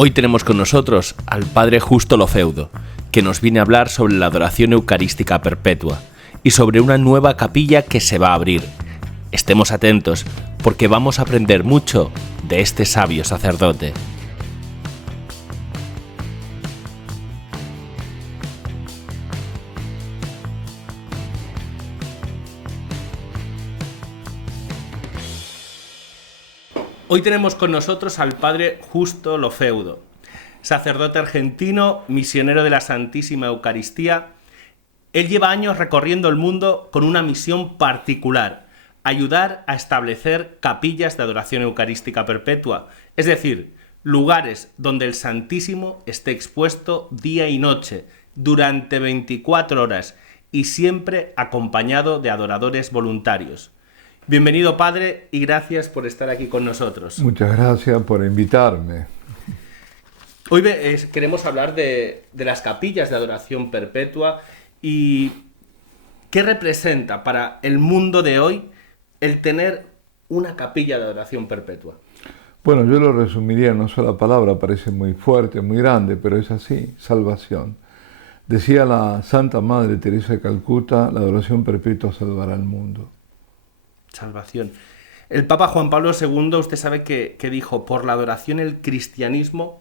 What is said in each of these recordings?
Hoy tenemos con nosotros al padre Justo Lofeudo, que nos viene a hablar sobre la adoración eucarística perpetua y sobre una nueva capilla que se va a abrir. Estemos atentos, porque vamos a aprender mucho de este sabio sacerdote. Hoy tenemos con nosotros al padre Justo Lofeudo, sacerdote argentino, misionero de la Santísima Eucaristía. Él lleva años recorriendo el mundo con una misión particular: ayudar a establecer capillas de adoración eucarística perpetua, es decir, lugares donde el Santísimo esté expuesto día y noche, durante 24 horas, y siempre acompañado de adoradores voluntarios. Bienvenido, padre, y gracias por estar aquí con nosotros. Muchas gracias por invitarme. Hoy queremos hablar de las capillas de adoración perpetua y qué representa para el mundo de hoy el tener una capilla de adoración perpetua. Bueno, yo lo resumiría en una sola palabra, parece muy fuerte, muy grande, pero es así: salvación. Decía la Santa Madre Teresa de Calcuta: la adoración perpetua salvará al mundo. Salvación. El Papa Juan Pablo II, usted sabe que dijo: por la adoración el cristiano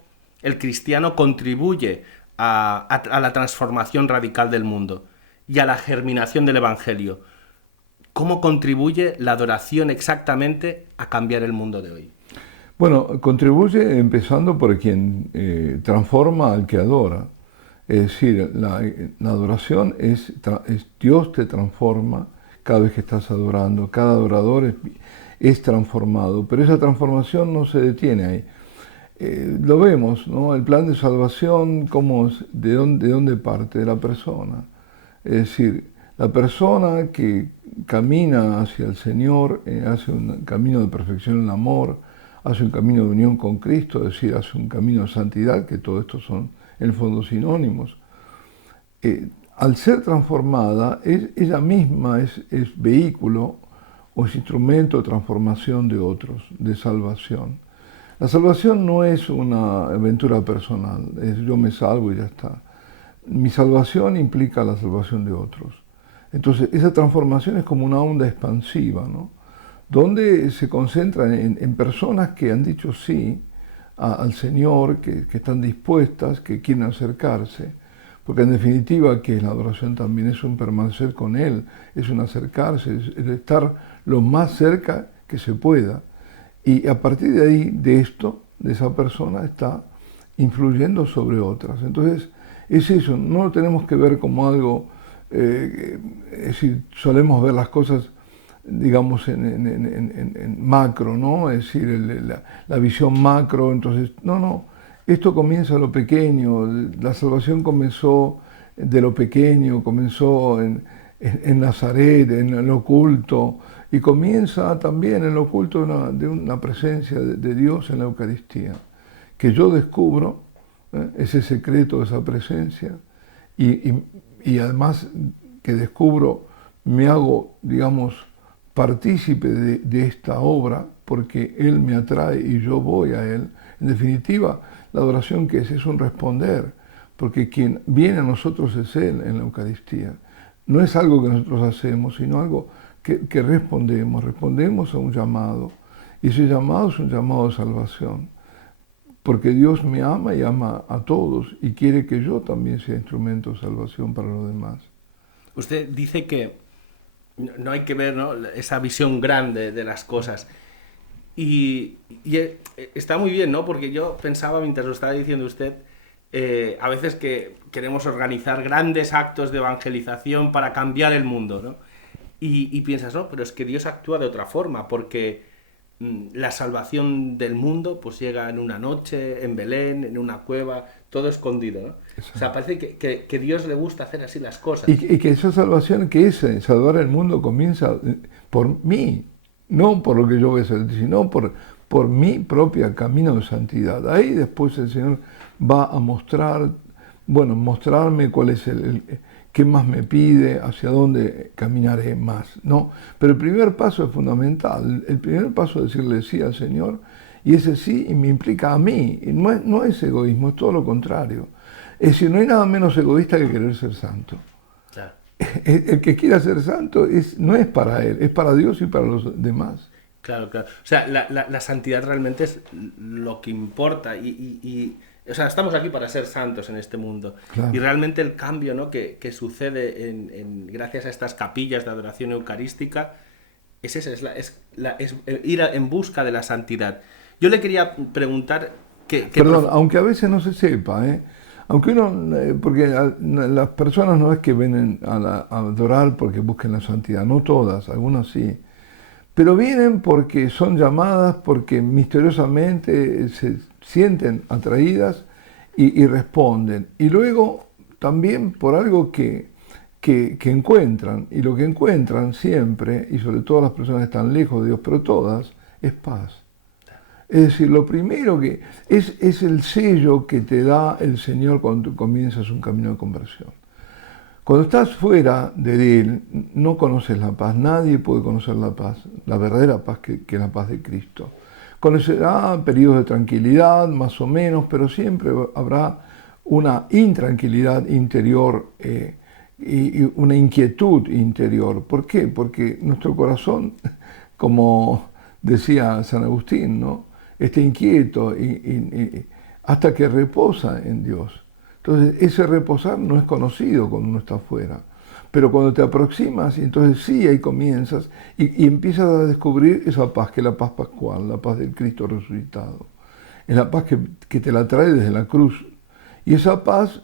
contribuye a la transformación radical del mundo y a la germinación del Evangelio. ¿Cómo contribuye la adoración exactamente a cambiar el mundo de hoy? Bueno, contribuye empezando por quien transforma al que adora. Es decir, la adoración es Dios te transforma cada vez que estás adorando. Cada adorador es transformado, pero esa transformación no se detiene ahí. Lo vemos, ¿no? El plan de salvación, ¿de dónde parte? De la persona. Es decir, la persona que camina hacia el Señor, hace un camino de perfección en el amor, hace un camino de unión con Cristo, es decir, hace un camino de santidad, que todo esto son en el fondo sinónimos. Al ser transformada, ella misma es vehículo o es instrumento de transformación de otros, de salvación. La salvación no es una aventura personal, es yo me salvo y ya está. Mi salvación implica la salvación de otros. Entonces, esa transformación es como una onda expansiva, ¿no? Donde se concentra en personas que han dicho sí al Señor, que están dispuestas, que quieren acercarse. Porque en definitiva, ¿qué es la adoración? También es un permanecer con Él, es un acercarse, es estar lo más cerca que se pueda. Y a partir de ahí, de esto, de esa persona, está influyendo sobre otras. Entonces, es eso, no lo tenemos que ver como algo, es decir, solemos ver las cosas, digamos, en macro, ¿no? Es decir, la visión macro, entonces, no. Esto comienza a lo pequeño, la salvación comenzó de lo pequeño, comenzó en Nazaret, en lo oculto, y comienza también en lo oculto de una presencia de Dios en la Eucaristía, que yo descubro ese secreto de esa presencia, y además que descubro, me hago, digamos, partícipe de esta obra, porque Él me atrae y yo voy a Él. En definitiva, la adoración que es un responder, porque quien viene a nosotros es Él en la Eucaristía. No es algo que nosotros hacemos, sino algo que respondemos a un llamado, y ese llamado es un llamado de salvación, porque Dios me ama y ama a todos, y quiere que yo también sea instrumento de salvación para los demás. Usted dice que no hay que ver, ¿no?, esa visión grande de las cosas. Y está muy bien, ¿no? Porque yo pensaba, mientras lo estaba diciendo usted, a veces que queremos organizar grandes actos de evangelización para cambiar el mundo, ¿no? Y piensas, no, pero es que Dios actúa de otra forma, porque la salvación del mundo pues llega en una noche, en Belén, en una cueva, todo escondido, ¿no? Exacto. O sea, parece que Dios le gusta hacer así las cosas. Y que esa salvación, que es salvar el mundo, comienza por mí. No por lo que yo voy a hacer, sino por mi propio camino de santidad. Ahí después el Señor va a mostrarme cuál es qué más me pide, hacia dónde caminaré más, ¿no? Pero el primer paso es fundamental. El primer paso es decirle sí al Señor Y ese sí me implica a mí. Y no es egoísmo, es todo lo contrario. Es decir, no hay nada menos egoísta que querer ser santo. Claro. El que quiera ser santo no es para él, es para Dios y para los demás. Claro, claro. O sea, la santidad realmente es lo que importa o sea, estamos aquí para ser santos en este mundo. Claro. Y realmente el cambio, ¿no?, que sucede gracias a estas capillas de adoración eucarística es ese, es ir en busca de la santidad. Yo le quería preguntar Perdón, aunque a veces no se sepa, aunque porque las personas no es que vienen a adorar porque busquen la santidad, no todas, algunas sí. Pero vienen porque son llamadas, porque misteriosamente se sienten atraídas y responden. Y luego también por algo que encuentran. Y lo que encuentran siempre, y sobre todo las personas que están lejos de Dios, pero todas, es paz. Es decir, lo primero que es el sello que te da el Señor cuando tú comienzas un camino de conversión. Cuando estás fuera de Él, no conoces la paz. Nadie puede conocer la paz, la verdadera paz que es la paz de Cristo. Conocerá periodos de tranquilidad, más o menos, pero siempre habrá una intranquilidad interior y una inquietud interior. ¿Por qué? Porque nuestro corazón, como decía San Agustín, ¿no?, está inquieto hasta que reposa en Dios. Entonces, ese reposar no es conocido cuando uno está afuera. Pero cuando te aproximas, entonces sí, ahí comienzas y empiezas a descubrir esa paz, que es la paz pascual, la paz del Cristo resucitado. Es la paz que te la trae desde la cruz. Y esa paz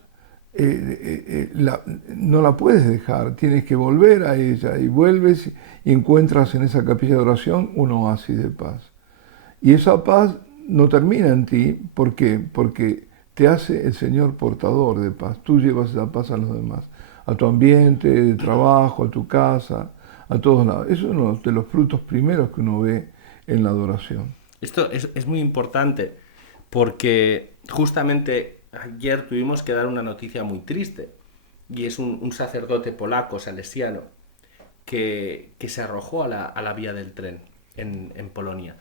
no la puedes dejar, tienes que volver a ella y vuelves y encuentras en esa capilla de oración un oasis de paz. Y esa paz no termina en ti, ¿por qué? Porque te hace el Señor portador de paz. Tú llevas esa paz a los demás, a tu ambiente de trabajo, a tu casa, a todos lados. Eso es uno de los frutos primeros que uno ve en la adoración. Esto es muy importante porque justamente ayer tuvimos que dar una noticia muy triste y es un sacerdote polaco, salesiano, que se arrojó a la vía del tren en Polonia.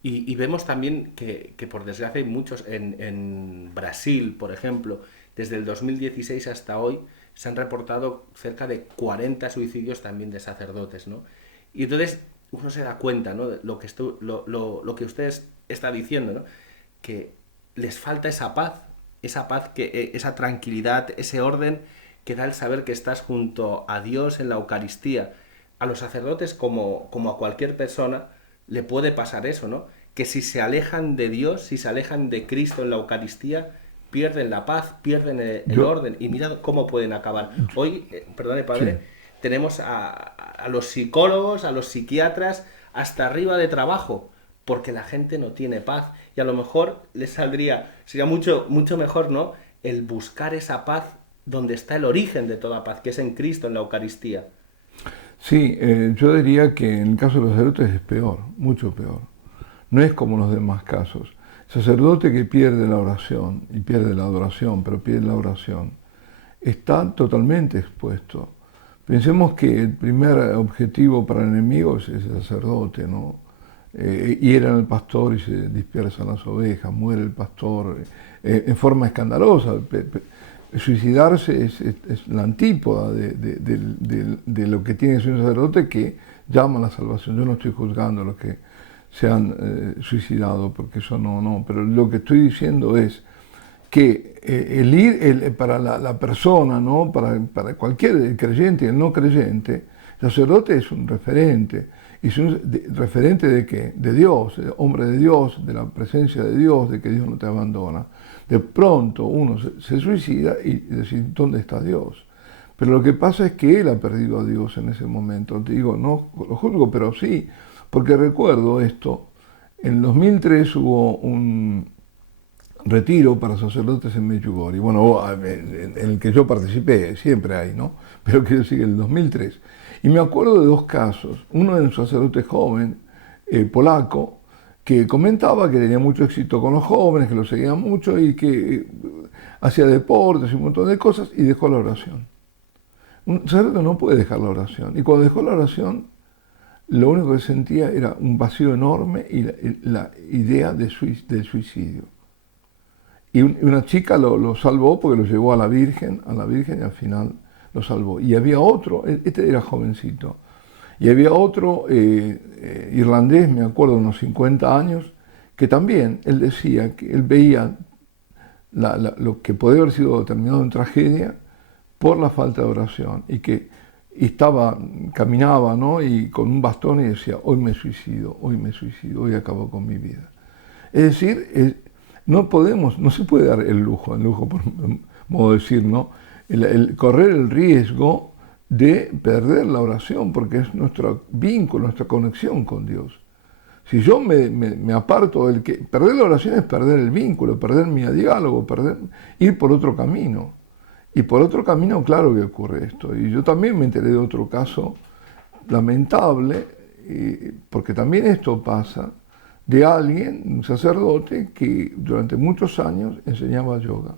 Y vemos también que por desgracia hay muchos, en Brasil, por ejemplo, desde el 2016 hasta hoy, se han reportado cerca de 40 suicidios también de sacerdotes, ¿no? Y entonces uno se da cuenta, ¿no?, de lo que usted está diciendo, ¿no?, que les falta esa paz, esa tranquilidad, ese orden que da el saber que estás junto a Dios en la Eucaristía. A los sacerdotes, como a cualquier persona, le puede pasar eso, ¿no?, que si se alejan de Dios, si se alejan de Cristo en la Eucaristía, pierden la paz, pierden el orden. Y mira cómo pueden acabar. Hoy, perdone padre, sí, tenemos a los psicólogos, a los psiquiatras, hasta arriba de trabajo, porque la gente no tiene paz. Y a lo mejor sería mucho, mucho mejor, ¿no?, el buscar esa paz donde está el origen de toda paz, que es en Cristo, en la Eucaristía. Sí, yo diría que en el caso de los sacerdotes es peor, mucho peor. No es como los demás casos. Sacerdote que pierde la oración, y pierde la adoración, pero pierde la oración, está totalmente expuesto. Pensemos que el primer objetivo para el enemigo es el sacerdote, ¿no? Hieren al pastor y se dispersan las ovejas, muere el pastor en forma escandalosa. Suicidarse es la antípoda de lo que tiene que ser un sacerdote que llama a la salvación. Yo no estoy juzgando a los que se han suicidado, porque eso no, pero lo que estoy diciendo es que para la persona, ¿no?, para cualquier creyente y el no creyente, el sacerdote es un referente. ¿Y es un referente de qué? De Dios, hombre de Dios, de la presencia de Dios, de que Dios no te abandona. De pronto uno se suicida y dice, ¿dónde está Dios? Pero lo que pasa es que él ha perdido a Dios en ese momento. Te digo, no lo juzgo, pero sí, porque recuerdo esto, en 2003 hubo un retiro para sacerdotes en Medjugorje, bueno, en el que yo participé, siempre hay, ¿no? Pero quiero decir, en el 2003. Y me acuerdo de dos casos. Uno de un sacerdote joven, polaco, que comentaba que tenía mucho éxito con los jóvenes, que los seguía mucho y que hacía deportes y un montón de cosas y dejó la oración. Un sacerdote no puede dejar la oración. Y cuando dejó la oración, lo único que sentía era un vacío enorme y la idea del suicidio. Y una chica lo salvó porque lo llevó a la Virgen y al final lo salvó. Y había otro, este era jovencito, y había otro irlandés, me acuerdo, de unos 50 años, que también él decía que él veía lo que podía haber sido terminado en tragedia por la falta de oración y que caminaba, ¿no? Y con un bastón y decía, hoy me suicido, hoy acabo con mi vida. Es decir, no se puede dar el lujo por modo de decir, ¿no? El correr el riesgo de perder la oración, porque es nuestro vínculo, nuestra conexión con Dios. Si yo me aparto perder la oración es perder el vínculo, perder mi diálogo, ir por otro camino. Y por otro camino, claro que ocurre esto. Y yo también me enteré de otro caso lamentable, porque también esto pasa, de alguien, un sacerdote, que durante muchos años enseñaba yoga.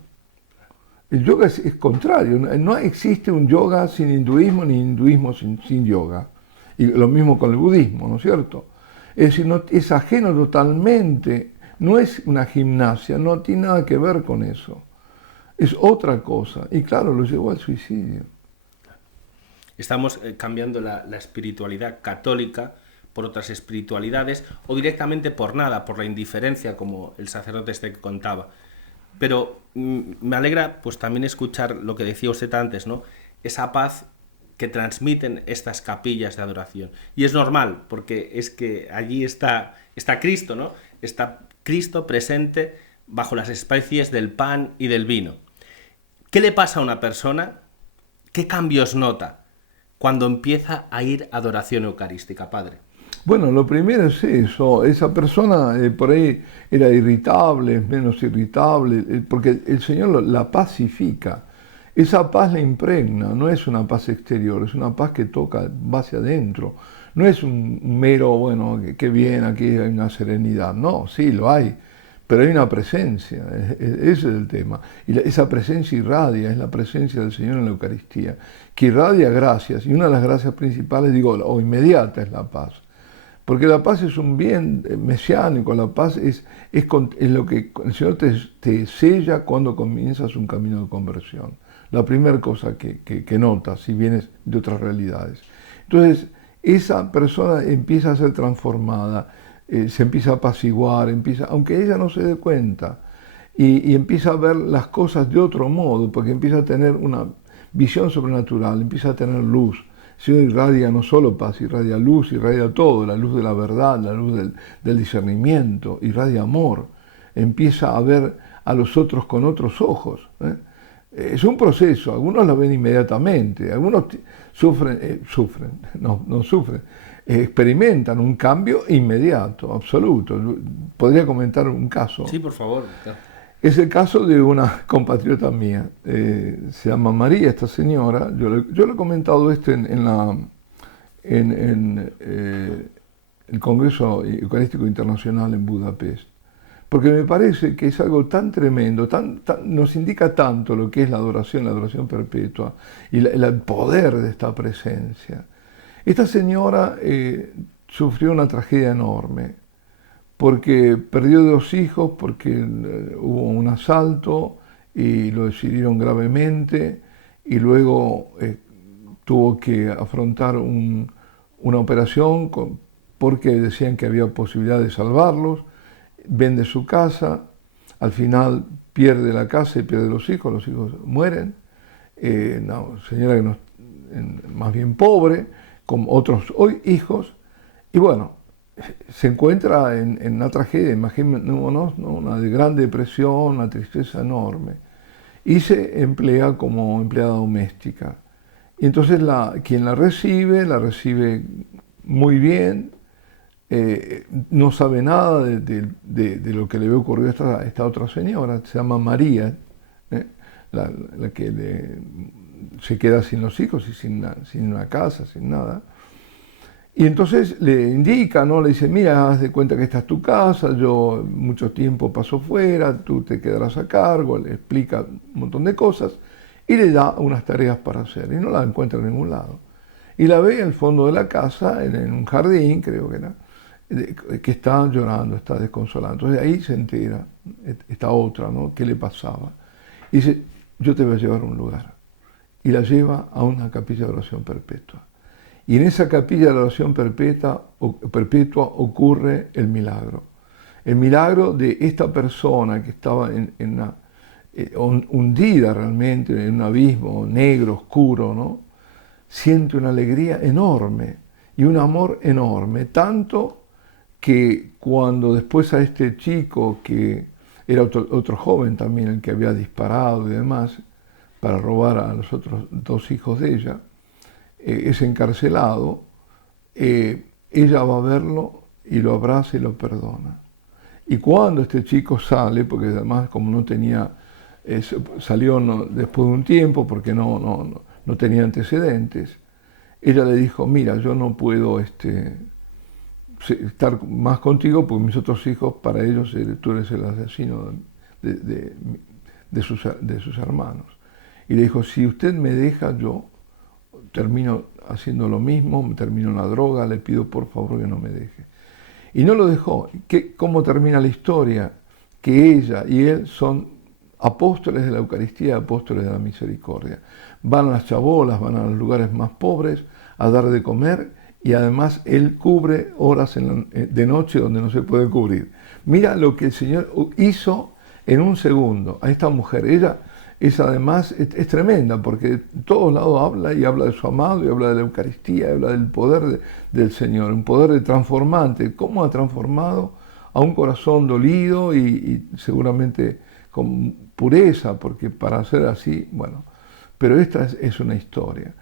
El yoga es contrario, no existe un yoga sin hinduismo, ni hinduismo sin yoga. Y lo mismo con el budismo, ¿no es cierto? Es decir, es ajeno totalmente, no es una gimnasia, no tiene nada que ver con eso. Es otra cosa. Y claro, lo llevó al suicidio. Estamos cambiando la espiritualidad católica por otras espiritualidades o directamente por nada, por la indiferencia, como el sacerdote que contaba. Pero me alegra pues también escuchar lo que decía usted antes, ¿no? Esa paz que transmiten estas capillas de adoración. Y es normal, porque es que allí está Cristo, ¿no? Está Cristo presente bajo las especies del pan y del vino. ¿Qué le pasa a una persona? ¿Qué cambios nota cuando empieza a ir a adoración eucarística, padre? Bueno, lo primero es eso, esa persona por ahí era irritable, es menos irritable, porque el Señor la pacifica. Esa paz la impregna, no es una paz exterior, es una paz que va hacia adentro. No es un mero, bueno, que bien, aquí hay una serenidad. No, sí, lo hay, pero hay una presencia, ese es el tema. Y esa presencia irradia, es la presencia del Señor en la Eucaristía, que irradia gracias, y una de las gracias principales, o inmediata, es la paz. Porque la paz es un bien mesiánico, la paz es lo que el Señor te sella cuando comienzas un camino de conversión. La primera cosa que notas si vienes de otras realidades. Entonces, esa persona empieza a ser transformada, se empieza a apaciguar, aunque ella no se dé cuenta, y empieza a ver las cosas de otro modo, porque empieza a tener una visión sobrenatural, empieza a tener luz. El Señor irradia no solo paz, irradia luz, irradia todo, la luz de la verdad, la luz del discernimiento, irradia amor. Empieza a ver a los otros con otros ojos. Es un proceso, algunos lo ven inmediatamente, algunos experimentan un cambio inmediato, absoluto. Podría comentar un caso. Sí, por favor. Es el caso de una compatriota mía, se llama María, esta señora. Yo le he comentado esto en el Congreso Eucarístico Internacional en Budapest, porque me parece que es algo tan tremendo, nos indica tanto lo que es la adoración perpetua y el poder de esta presencia. Esta señora sufrió una tragedia enorme, porque perdió 2 hijos, porque hubo un asalto y lo decidieron gravemente, y luego tuvo que afrontar una operación porque decían que había posibilidad de salvarlos. Vende su casa, al final pierde la casa y pierde los hijos mueren. Una señora que más bien pobre, con otros hijos, y bueno, se encuentra en una tragedia, imaginémonos, ¿no? Una gran depresión, una tristeza enorme, y se emplea como empleada doméstica. Y entonces quien la recibe muy bien, no sabe nada de lo que le había ocurrido a esta otra señora, se llama María, la que se queda sin los hijos y sin una casa, sin nada. Y entonces le indica, ¿no? Le dice, mira, haz de cuenta que esta es tu casa, yo mucho tiempo paso fuera, tú te quedarás a cargo, le explica un montón de cosas y le da unas tareas para hacer y no la encuentra en ningún lado. y la ve al fondo de la casa, en un jardín, creo que era, que está llorando, está desconsolada. Entonces ahí se entera, esta otra, ¿no? ¿Qué le pasaba? Y dice, yo te voy a llevar a un lugar. Y la lleva a una capilla de oración perpetua. Y en esa capilla de oración perpetua ocurre el milagro. El milagro de esta persona que estaba hundida realmente en un abismo negro, oscuro, ¿no? Siente una alegría enorme y un amor enorme, tanto que cuando después a este chico, que era otro joven también, el que había disparado y demás, para robar a los otros dos hijos de ella, es encarcelado, ella va a verlo y lo abraza y lo perdona. Y cuando este chico sale, porque además como no tenía, salió después de un tiempo porque no tenía antecedentes, ella le dijo, mira, yo no puedo estar más contigo porque mis otros hijos, para ellos tú eres el asesino de sus hermanos. Y le dijo, si usted me deja, yo termino haciendo lo mismo, termino en la droga, le pido por favor que no me deje. Y no lo dejó. ¿Cómo termina la historia? Que ella y él son apóstoles de la Eucaristía, apóstoles de la misericordia. Van a las chabolas, van a los lugares más pobres a dar de comer, y además él cubre horas de noche donde no se puede cubrir. Mira lo que el Señor hizo en un segundo a esta mujer. Ella además es tremenda, porque de todos lados habla de su amado, y habla de la Eucaristía, y habla del poder del Señor, un poder transformante. ¿Cómo ha transformado a un corazón dolido y seguramente con pureza? Porque para ser así, bueno, pero esta es una historia.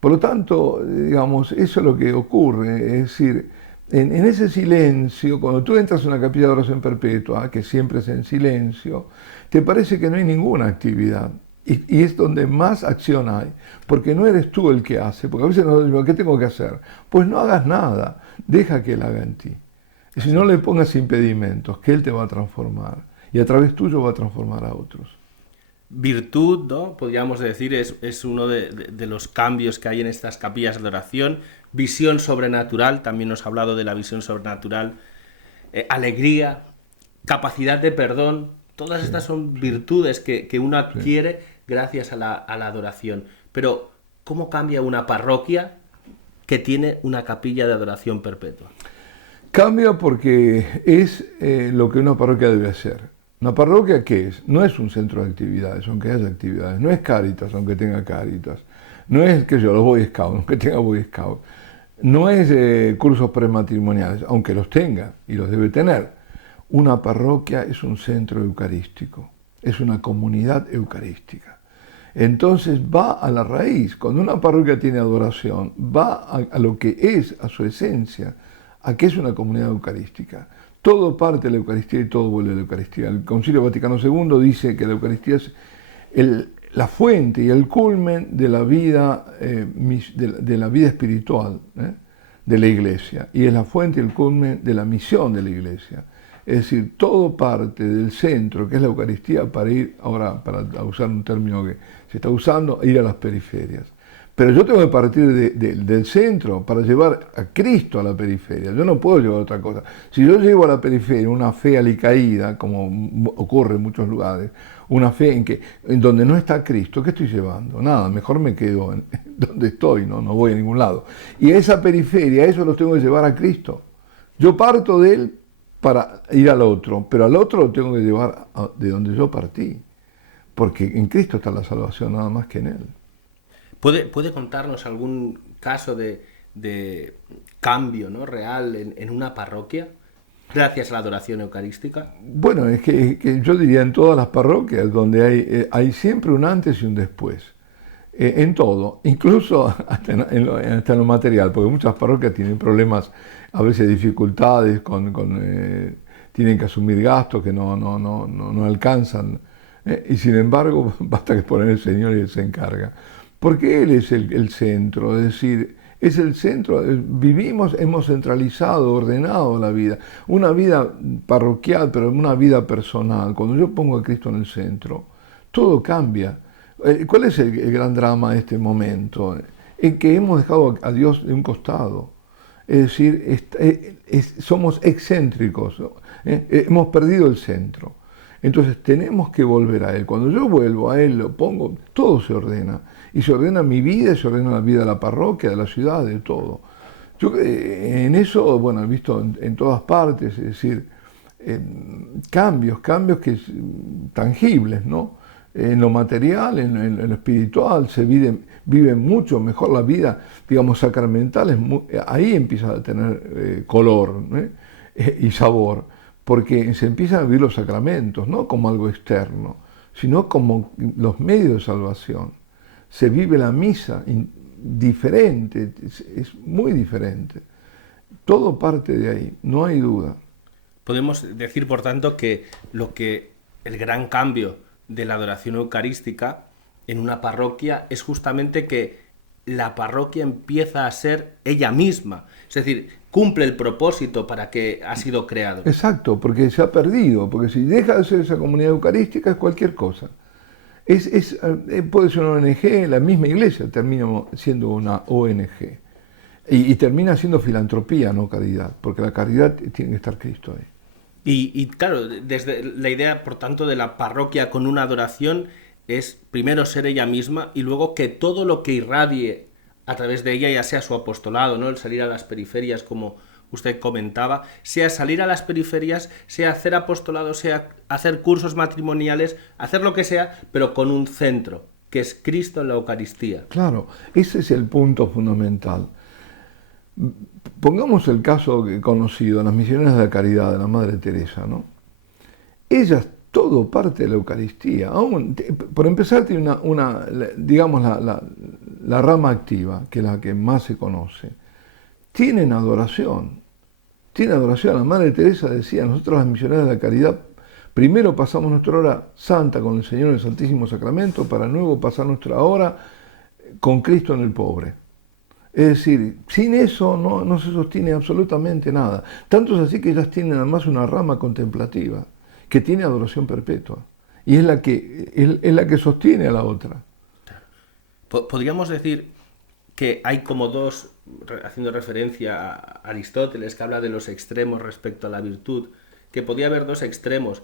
Por lo tanto, digamos, eso es lo que ocurre, es decir, en ese silencio, cuando tú entras en una capilla de oración perpetua, que siempre es en silencio, te parece que no hay ninguna actividad. Y es donde más acción hay, porque no eres tú el que hace, porque a veces nos decimos, ¿qué tengo que hacer? Pues no hagas nada, deja que Él haga en ti. Y si no le pongas impedimentos, que Él te va a transformar, y a través tuyo va a transformar a otros. Virtud, ¿no? Podríamos decir, es uno de los cambios que hay en estas capillas de oración. Visión sobrenatural, también nos ha hablado de la visión sobrenatural. Alegría, capacidad de perdón, todas estas son virtudes que uno adquiere gracias a la adoración. Pero, ¿cómo cambia una parroquia que tiene una capilla de adoración perpetua? Cambia porque es lo que una parroquia debe hacer. Una parroquia, ¿qué es? No es un centro de actividades, aunque haya actividades. No es Cáritas, aunque tenga Cáritas. No es, los Boy Scouts, aunque tenga Boy Scouts. No es cursos prematrimoniales, aunque los tenga y los debe tener. Una parroquia es un centro eucarístico, es una comunidad eucarística. Entonces va a la raíz. Cuando una parroquia tiene adoración, va a lo que es, a su esencia, a que es una comunidad eucarística. Todo parte de la Eucaristía y todo vuelve a la Eucaristía. El Concilio Vaticano II dice que la Eucaristía es la fuente y el culmen de la vida, de la vida espiritual de la Iglesia, y es la fuente y el culmen de la misión de la Iglesia. Es decir, todo parte del centro, que es la Eucaristía, para ir, ahora para usar un término que se está usando, ir a las periferias. Pero yo tengo que partir del centro para llevar a Cristo a la periferia. Yo no puedo llevar otra cosa. Si yo llevo a la periferia una fe alicaída, como ocurre en muchos lugares, una fe en donde no está Cristo, ¿qué estoy llevando? Nada, mejor me quedo donde estoy, no voy a ningún lado. Y a esa periferia, eso lo tengo que llevar a Cristo. Yo parto de Él para ir al otro, pero al otro lo tengo que llevar de donde yo partí. Porque en Cristo está la salvación, nada más que en Él. ¿Puede contarnos algún caso de cambio, ¿no?, real en una parroquia gracias a la adoración eucarística? Bueno, es que yo diría en todas las parroquias donde hay siempre un antes y un después. En todo, incluso hasta en lo material, porque muchas parroquias tienen problemas, a veces dificultades, tienen que asumir gastos que no alcanzan. Y sin embargo, basta que poner el Señor y Él se encarga. Porque Él es el centro, es decir, es el centro, hemos centralizado, ordenado la vida, una vida parroquial, pero una vida personal. Cuando yo pongo a Cristo en el centro, todo cambia. ¿Cuál es el gran drama de este momento? en que hemos dejado a Dios de un costado. Es decir, somos excéntricos, ¿no? Hemos perdido el centro. Entonces tenemos que volver a Él. Cuando yo vuelvo a Él, lo pongo, todo se ordena. Y se ordena mi vida, se ordena la vida de la parroquia, de la ciudad, de todo. Yo en eso, bueno, he visto en todas partes, es decir, cambios que tangibles, ¿no? En lo material, en lo espiritual, se vive mucho mejor la vida, digamos, sacramental, ahí empieza a tener color, ¿no? Y sabor, porque se empiezan a vivir los sacramentos, no como algo externo, sino como los medios de salvación. Se vive la misa diferente, es muy diferente. Todo parte de ahí, no hay duda. Podemos decir, por tanto, que el gran cambio de la adoración eucarística en una parroquia es justamente que la parroquia empieza a ser ella misma, es decir, cumple el propósito para que ha sido creado. Exacto, porque se ha perdido, porque si deja de ser esa comunidad eucarística es cualquier cosa. Puede ser una ONG, la misma iglesia termina siendo una ONG y termina siendo filantropía, no caridad, porque la caridad tiene que estar Cristo ahí. Y claro, desde la idea, por tanto, de la parroquia con una adoración es primero ser ella misma y luego que todo lo que irradie a través de ella, ya sea su apostolado, ¿no? El salir a las periferias, como usted comentaba, sea salir a las periferias, sea hacer apostolado, sea hacer cursos matrimoniales, hacer lo que sea, pero con un centro, que es Cristo en la Eucaristía. Claro, ese es el punto fundamental. Pongamos el caso conocido, las misioneras de la caridad de la Madre Teresa, ¿no? Ellas, todo parte de la Eucaristía. Por empezar, tiene digamos, la rama activa, que es la que más se conoce. Tienen adoración. La Madre Teresa decía, nosotros las misioneras de la caridad, primero pasamos nuestra hora santa con el Señor en el Santísimo Sacramento, para luego pasar nuestra hora con Cristo en el pobre. Es decir, sin eso no se sostiene absolutamente nada. Tanto es así que ellas tienen además una rama contemplativa, que tiene adoración perpetua. Y es la que sostiene a la otra. Podríamos decir que hay como dos, haciendo referencia a Aristóteles, que habla de los extremos respecto a la virtud, que podía haber dos extremos,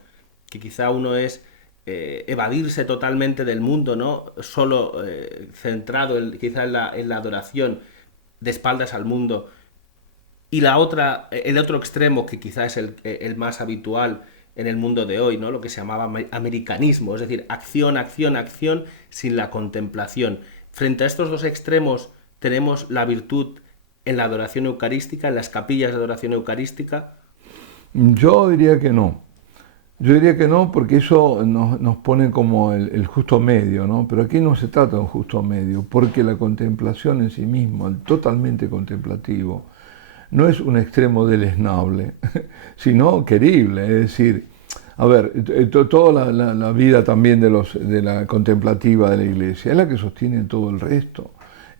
que quizá uno es evadirse totalmente del mundo, ¿no? Solo centrado quizá en la adoración, de espaldas al mundo, y el otro extremo, que quizá es el más habitual en el mundo de hoy, ¿no? Lo que se llamaba americanismo, es decir, acción, acción, acción, sin la contemplación. Frente a estos dos extremos tenemos la virtud en la adoración eucarística, en las capillas de adoración eucarística. Yo diría que no. Porque eso nos pone como el justo medio, ¿no? Pero aquí no se trata de un justo medio, porque la contemplación en sí misma, el totalmente contemplativo, no es un extremo deleznable, sino querible. Es decir, a ver, toda la vida también de la contemplativa de la Iglesia es la que sostiene todo el resto.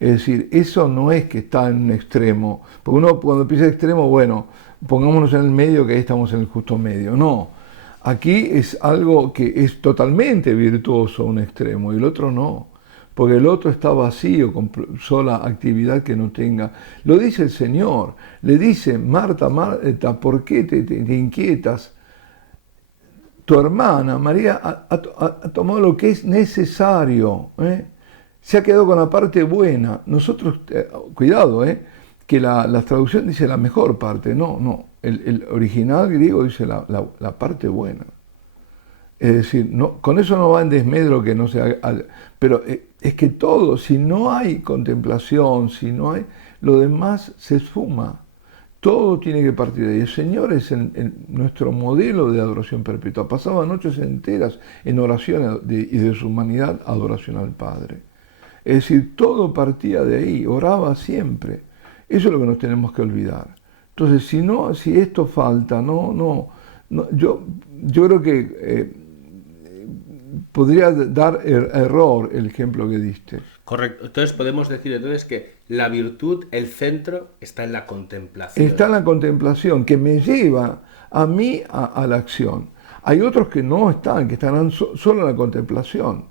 Es decir, eso no es que está en un extremo, porque uno cuando piensa extremo, bueno, pongámonos en el medio, que ahí estamos en el justo medio. No. Aquí es algo que es totalmente virtuoso, un extremo, y el otro no, porque el otro está vacío, con sola actividad que no tenga. Lo dice el Señor, le dice, Marta, Marta, ¿por qué te inquietas? Tu hermana, María, ha tomado lo que es necesario, se ha quedado con la parte buena. Nosotros, cuidado, que la traducción dice la mejor parte, no. El original griego dice la parte buena. Es decir, con eso no va en desmedro que no se haga, pero es que todo, si no hay contemplación, si no hay, lo demás se esfuma. Todo tiene que partir de ahí. El Señor es nuestro modelo de adoración perpetua. Pasaba noches enteras en oración y de su humanidad adoración al Padre. Es decir, todo partía de ahí, oraba siempre. Eso es lo que nos tenemos que olvidar. Entonces, si esto falta, yo creo que podría dar error el ejemplo que diste. Correcto. Entonces podemos decir que la virtud, el centro, está en la contemplación. Está en la contemplación, que me lleva a mí a la acción. Hay otros que no están, que estarán solo en la contemplación.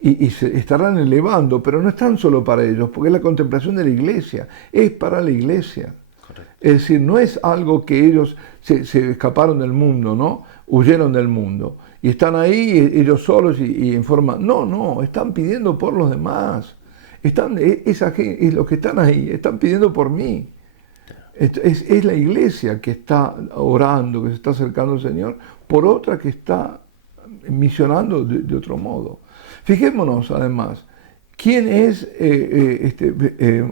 y se estarán elevando, pero no están solo para ellos, porque es la contemplación de la iglesia, es para la iglesia. Correcto. Es decir, no es algo que ellos se escaparon del mundo, ¿no? Huyeron del mundo. Y están ahí ellos solos y en forma... No, están pidiendo por los demás. Es los que están ahí, están pidiendo por mí. Es la iglesia que está orando, que se está acercando al Señor, por otra que está misionando de otro modo. Fijémonos además, ¿quién es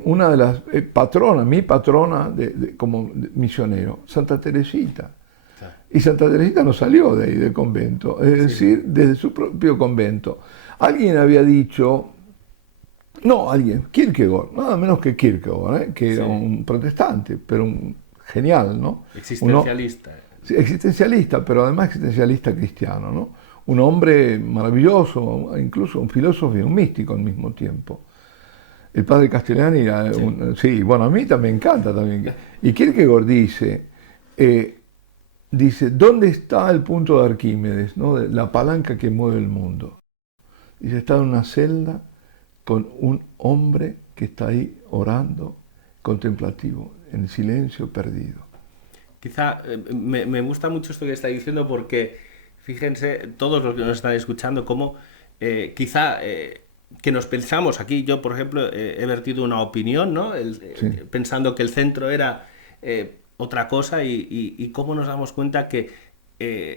una de las patronas, mi patrona como misionero? Santa Teresita. Claro. Y Santa Teresita no salió de ahí del convento, es decir, desde su propio convento. Alguien había dicho, Kierkegaard, nada menos que Kierkegaard, que era un protestante, pero un genial, ¿no? Existencialista. Existencialista, pero además existencialista cristiano, ¿no? Un hombre maravilloso, incluso un filósofo y un místico al mismo tiempo. El padre Castellani era a mí también me encanta también. Y Kierkegaard dice, ¿dónde está el punto de Arquímedes, ¿no? De la palanca que mueve el mundo? Dice, está en una celda con un hombre que está ahí orando, contemplativo, en silencio, perdido. Quizá me gusta mucho esto que está diciendo porque, fíjense, todos los que nos están escuchando, cómo que nos pensamos, aquí yo por ejemplo he vertido una opinión, ¿no? Pensando que el centro era otra cosa y cómo nos damos cuenta que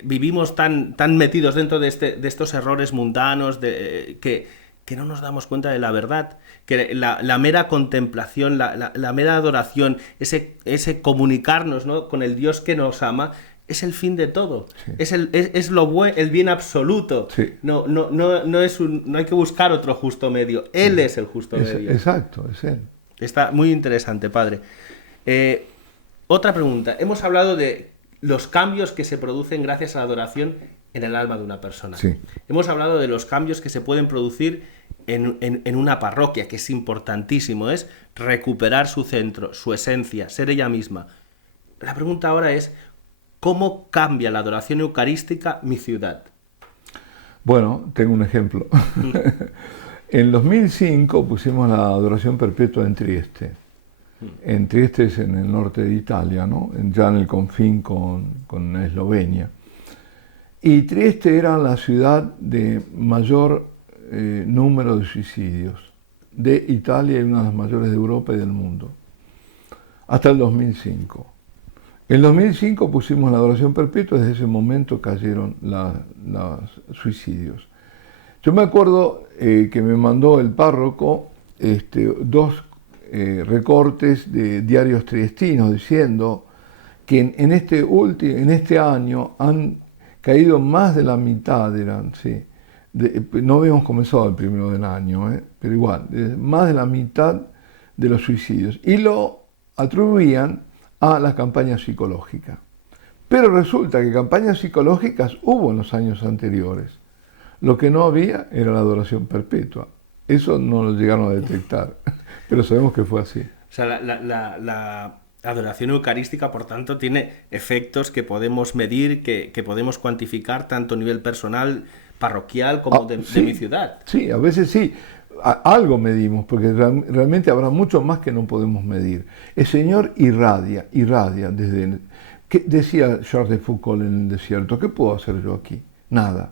vivimos tan metidos dentro de estos errores mundanos que no nos damos cuenta de la verdad, que la mera contemplación, la mera adoración, ese comunicarnos, ¿no? Con el Dios que nos ama, es el fin de todo, es el bien absoluto. No hay que buscar otro justo medio, Él es el justo medio. Exacto, es Él. Está muy interesante, padre. Otra pregunta, hemos hablado de los cambios que se producen gracias a la adoración en el alma de una persona. Hemos hablado de los cambios que se pueden producir en una parroquia, que es importantísimo, es recuperar su centro, su esencia, ser ella misma. La pregunta ahora es, ¿cómo cambia la adoración eucarística mi ciudad? Bueno, tengo un ejemplo. En 2005 pusimos la adoración perpetua en Trieste. En Trieste es en el norte de Italia, ¿no? Ya en el confín con Eslovenia. Y Trieste era la ciudad de mayor número de suicidios de Italia y una de las mayores de Europa y del mundo, hasta el 2005. En 2005 pusimos la adoración perpetua, desde ese momento cayeron los suicidios. Yo me acuerdo que me mandó el párroco dos recortes de diarios triestinos diciendo que en este año han caído más de la mitad, no habíamos comenzado el primero del año, pero igual, más de la mitad de los suicidios. Y lo atribuían a la campaña psicológica. Pero resulta que campañas psicológicas hubo en los años anteriores. Lo que no había era la adoración perpetua. Eso no lo llegaron a detectar, pero sabemos que fue así. O sea, la adoración eucarística, por tanto, tiene efectos que podemos medir, que podemos cuantificar tanto a nivel personal, parroquial, como de mi ciudad. Sí, a veces sí. Algo medimos, porque realmente habrá mucho más que no podemos medir. El Señor irradia desde... ¿Qué decía Charles de Foucault en el desierto? ¿Qué puedo hacer yo aquí? Nada.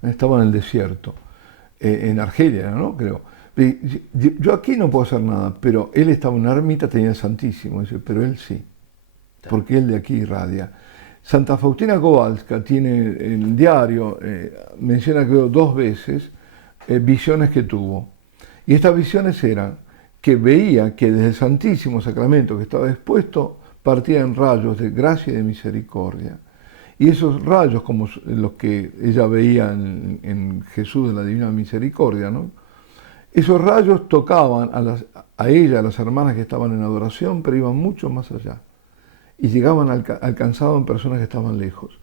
Estaba en el desierto, en Argelia, ¿no? Creo. Yo aquí no puedo hacer nada, pero él estaba en una ermita, tenía el Santísimo, dice, pero él sí, porque él de aquí irradia. Santa Faustina Kowalska tiene el diario, menciona creo 2 veces, visiones que tuvo. Y estas visiones eran que veía que desde el Santísimo Sacramento que estaba expuesto partían rayos de gracia y de misericordia. Y esos rayos, como los que ella veía en Jesús de la Divina Misericordia, ¿no? Esos rayos tocaban a ella, a las hermanas que estaban en adoración, pero iban mucho más allá. Y llegaban, alcanzaban personas que estaban lejos.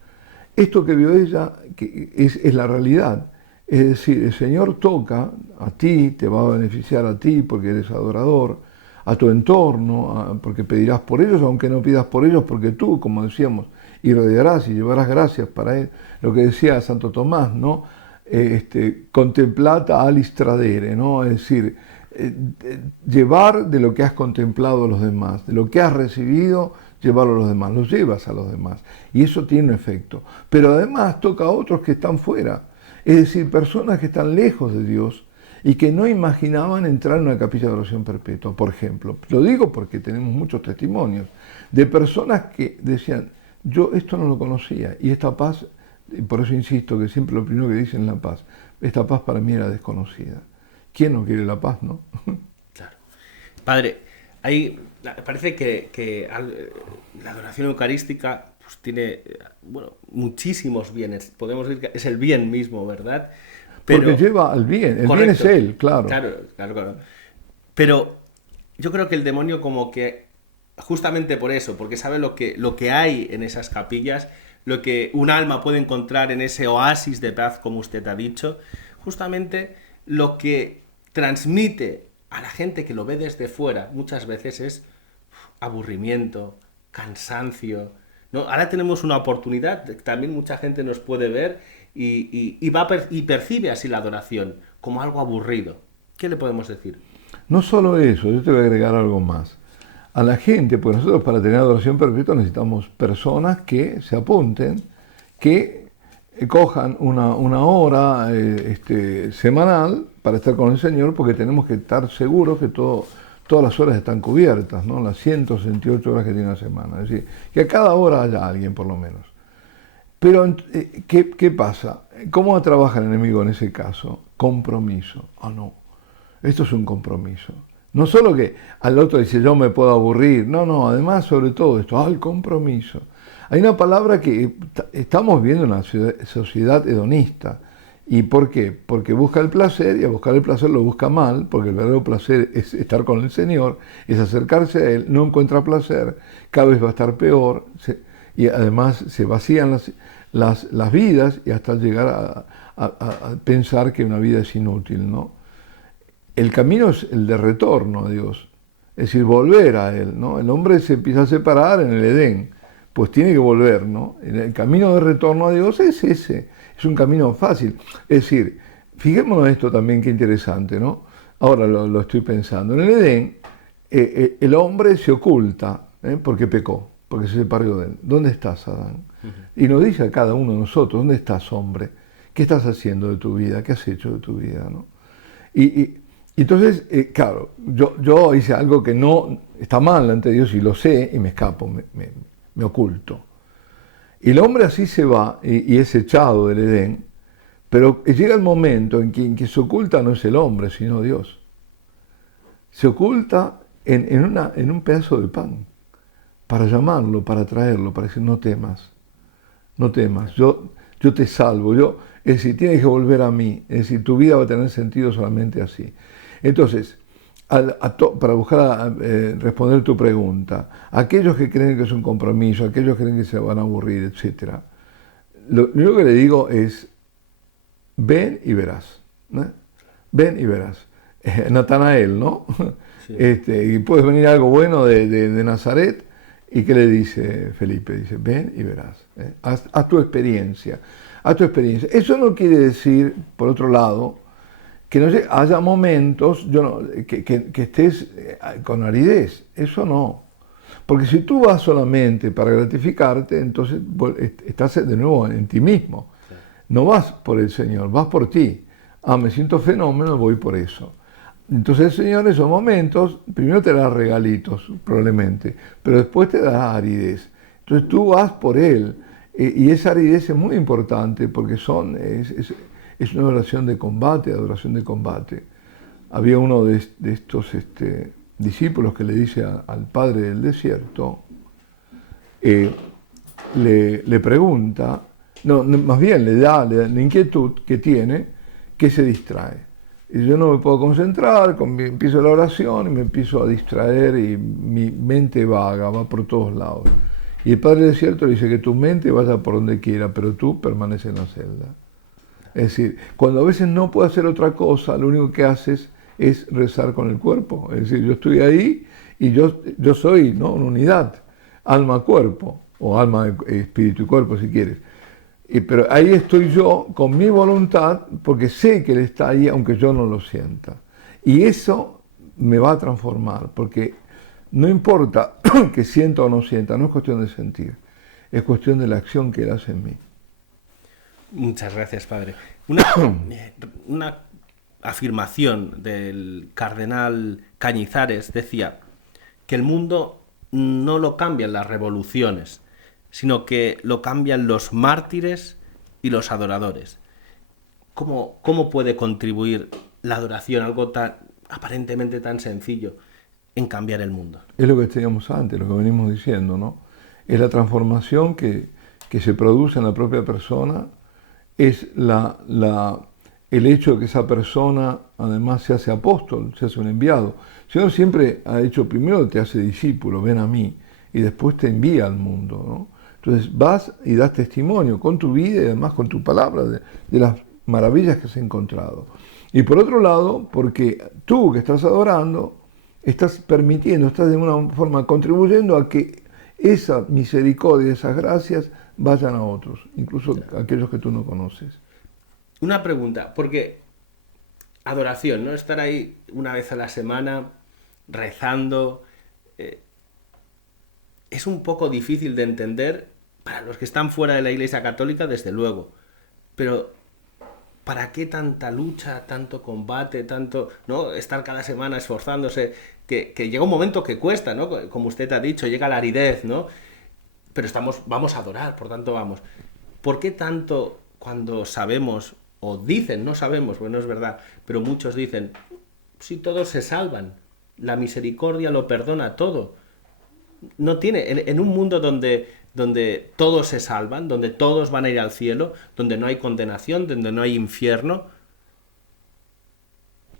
Esto que vio ella que es la realidad. Es decir, el Señor toca a ti, te va a beneficiar a ti porque eres adorador, a tu entorno, porque pedirás por ellos, aunque no pidas por ellos, porque tú, como decíamos, irradiarás y llevarás gracias para él. Lo que decía Santo Tomás, ¿no? contemplata alis tradere, ¿no? Es decir, llevar de lo que has contemplado a los demás, de lo que has recibido, llevarlo a los demás, los llevas a los demás. Y eso tiene un efecto. Pero además toca a otros que están fuera, es decir, personas que están lejos de Dios y que no imaginaban entrar en una capilla de oración perpetua, por ejemplo. Lo digo porque tenemos muchos testimonios de personas que decían, yo esto no lo conocía, y esta paz, por eso insisto que siempre lo primero que dicen es la paz, esta paz para mí era desconocida. ¿Quién no quiere la paz, no? Claro. Padre, parece que la adoración eucarística pues, tiene muchísimos bienes. Podemos decir que es el bien mismo, ¿verdad? Porque lleva al bien, el bien es Él, claro. Claro. Pero yo creo que el demonio como que, justamente por eso, porque sabe lo que hay en esas capillas, lo que un alma puede encontrar en ese oasis de paz, como usted ha dicho, justamente lo que transmite a la gente que lo ve desde fuera muchas veces es aburrimiento, cansancio, ¿no? Ahora tenemos una oportunidad, también mucha gente nos puede ver y percibe así la adoración como algo aburrido. ¿Qué le podemos decir? No solo eso, yo te voy a agregar algo más. A la gente, pues nosotros para tener adoración perpetua necesitamos personas que se apunten, que cojan una hora semanal para estar con el Señor, porque tenemos que estar seguros que todas las horas están cubiertas, ¿no? Las 168 horas que tiene la semana. Es decir, que a cada hora haya alguien por lo menos. Pero, ¿qué pasa? ¿Cómo trabaja el enemigo en ese caso? Compromiso. No, esto es un compromiso. No solo que al otro dice, yo me puedo aburrir. No, además, sobre todo esto, el compromiso. Hay una palabra que estamos viendo en una sociedad hedonista. ¿Y por qué? Porque busca el placer, y a buscar el placer lo busca mal, porque el verdadero placer es estar con el Señor, es acercarse a Él, no encuentra placer, cada vez va a estar peor, y además se vacían las vidas y hasta llegar a pensar que una vida es inútil, ¿no? El camino es el de retorno a Dios, es decir, volver a Él, ¿no? El hombre se empieza a separar en el Edén, pues tiene que volver, ¿no? El camino de retorno a Dios es ese, es un camino fácil. Es decir, fijémonos esto también, qué interesante, ¿no? Ahora lo estoy pensando. En el Edén, el hombre se oculta, porque pecó, porque se separó de Él. ¿Dónde estás, Adán? Y nos dice a cada uno de nosotros, ¿dónde estás, hombre? ¿Qué estás haciendo de tu vida? ¿Qué has hecho de tu vida, no? Y entonces, claro, yo hice algo que no está mal ante Dios y lo sé y me escapo, me oculto. Y el hombre así se va y es echado del Edén, pero llega el momento en que se oculta no es el hombre, sino Dios. Se oculta en un pedazo de pan, para llamarlo, para traerlo, para decir, no temas, yo te salvo, es decir, tienes que volver a mí, es decir, tu vida va a tener sentido solamente así. Entonces, para buscar responder tu pregunta, aquellos que creen que es un compromiso, aquellos que creen que se van a aburrir, etc., lo único que le digo es, ven y verás, ¿no? Ven y verás. Natanael, ¿no? Sí. Y puedes venir algo bueno de Nazaret, ¿y qué le dice Felipe? Dice, ven y verás, haz tu experiencia, haz tu experiencia. Eso no quiere decir, por otro lado, que no haya momentos que estés con aridez, eso no. Porque si tú vas solamente para gratificarte, entonces estás de nuevo en ti mismo. Sí. No vas por el Señor, vas por ti. Me siento fenómeno, voy por eso. Entonces el Señor en esos momentos, primero te da regalitos, probablemente, pero después te da aridez. Entonces tú vas por Él, y esa aridez es muy importante porque es una oración de combate, adoración de combate. Había uno de estos discípulos que le dice al padre del desierto, le pregunta, más bien le da la inquietud que tiene, que se distrae. Y yo no me puedo concentrar, empiezo la oración y me empiezo a distraer y mi mente vaga, va por todos lados. Y el padre del desierto le dice que tu mente vaya por donde quiera, pero tú permaneces en la celda. Es decir, cuando a veces no puedo hacer otra cosa, lo único que haces es rezar con el cuerpo. Es decir, yo estoy ahí y yo soy, ¿no?, una unidad, alma-cuerpo, o alma, espíritu y cuerpo si quieres. Pero ahí estoy yo con mi voluntad porque sé que Él está ahí aunque yo no lo sienta. Y eso me va a transformar porque no importa que sienta o no sienta, no es cuestión de sentir, es cuestión de la acción que Él hace en mí. Muchas gracias, padre. Una afirmación del cardenal Cañizares decía que el mundo no lo cambian las revoluciones, sino que lo cambian los mártires y los adoradores. ¿Cómo puede contribuir la adoración, algo tan aparentemente tan sencillo, en cambiar el mundo? Es lo que teníamos antes, lo que venimos diciendo, ¿no? Es la transformación que se produce en la propia persona, es el hecho de que esa persona además se hace apóstol, se hace un enviado. El Señor siempre ha hecho, primero te hace discípulo, ven a mí, y después te envía al mundo, ¿no? Entonces vas y das testimonio con tu vida y además con tu palabra de las maravillas que has encontrado. Y por otro lado, porque tú que estás adorando, estás permitiendo, estás de una forma contribuyendo a que esa misericordia, esas gracias vayan a otros, incluso a aquellos que tú no conoces. Una pregunta, porque adoración, ¿no? Estar ahí una vez a la semana rezando, es un poco difícil de entender para los que están fuera de la Iglesia Católica, desde luego. Pero ¿para qué tanta lucha, tanto combate, tanto, ¿no? Estar cada semana esforzándose? Que llega un momento que cuesta, ¿no? Como usted ha dicho, llega la aridez, ¿no? Pero vamos a adorar, por tanto vamos. ¿Por qué tanto cuando sabemos, o dicen, no sabemos, bueno, es verdad, pero muchos dicen, si todos se salvan, la misericordia lo perdona todo? No tiene, en un mundo donde todos se salvan, donde todos van a ir al cielo, donde no hay condenación, donde no hay infierno,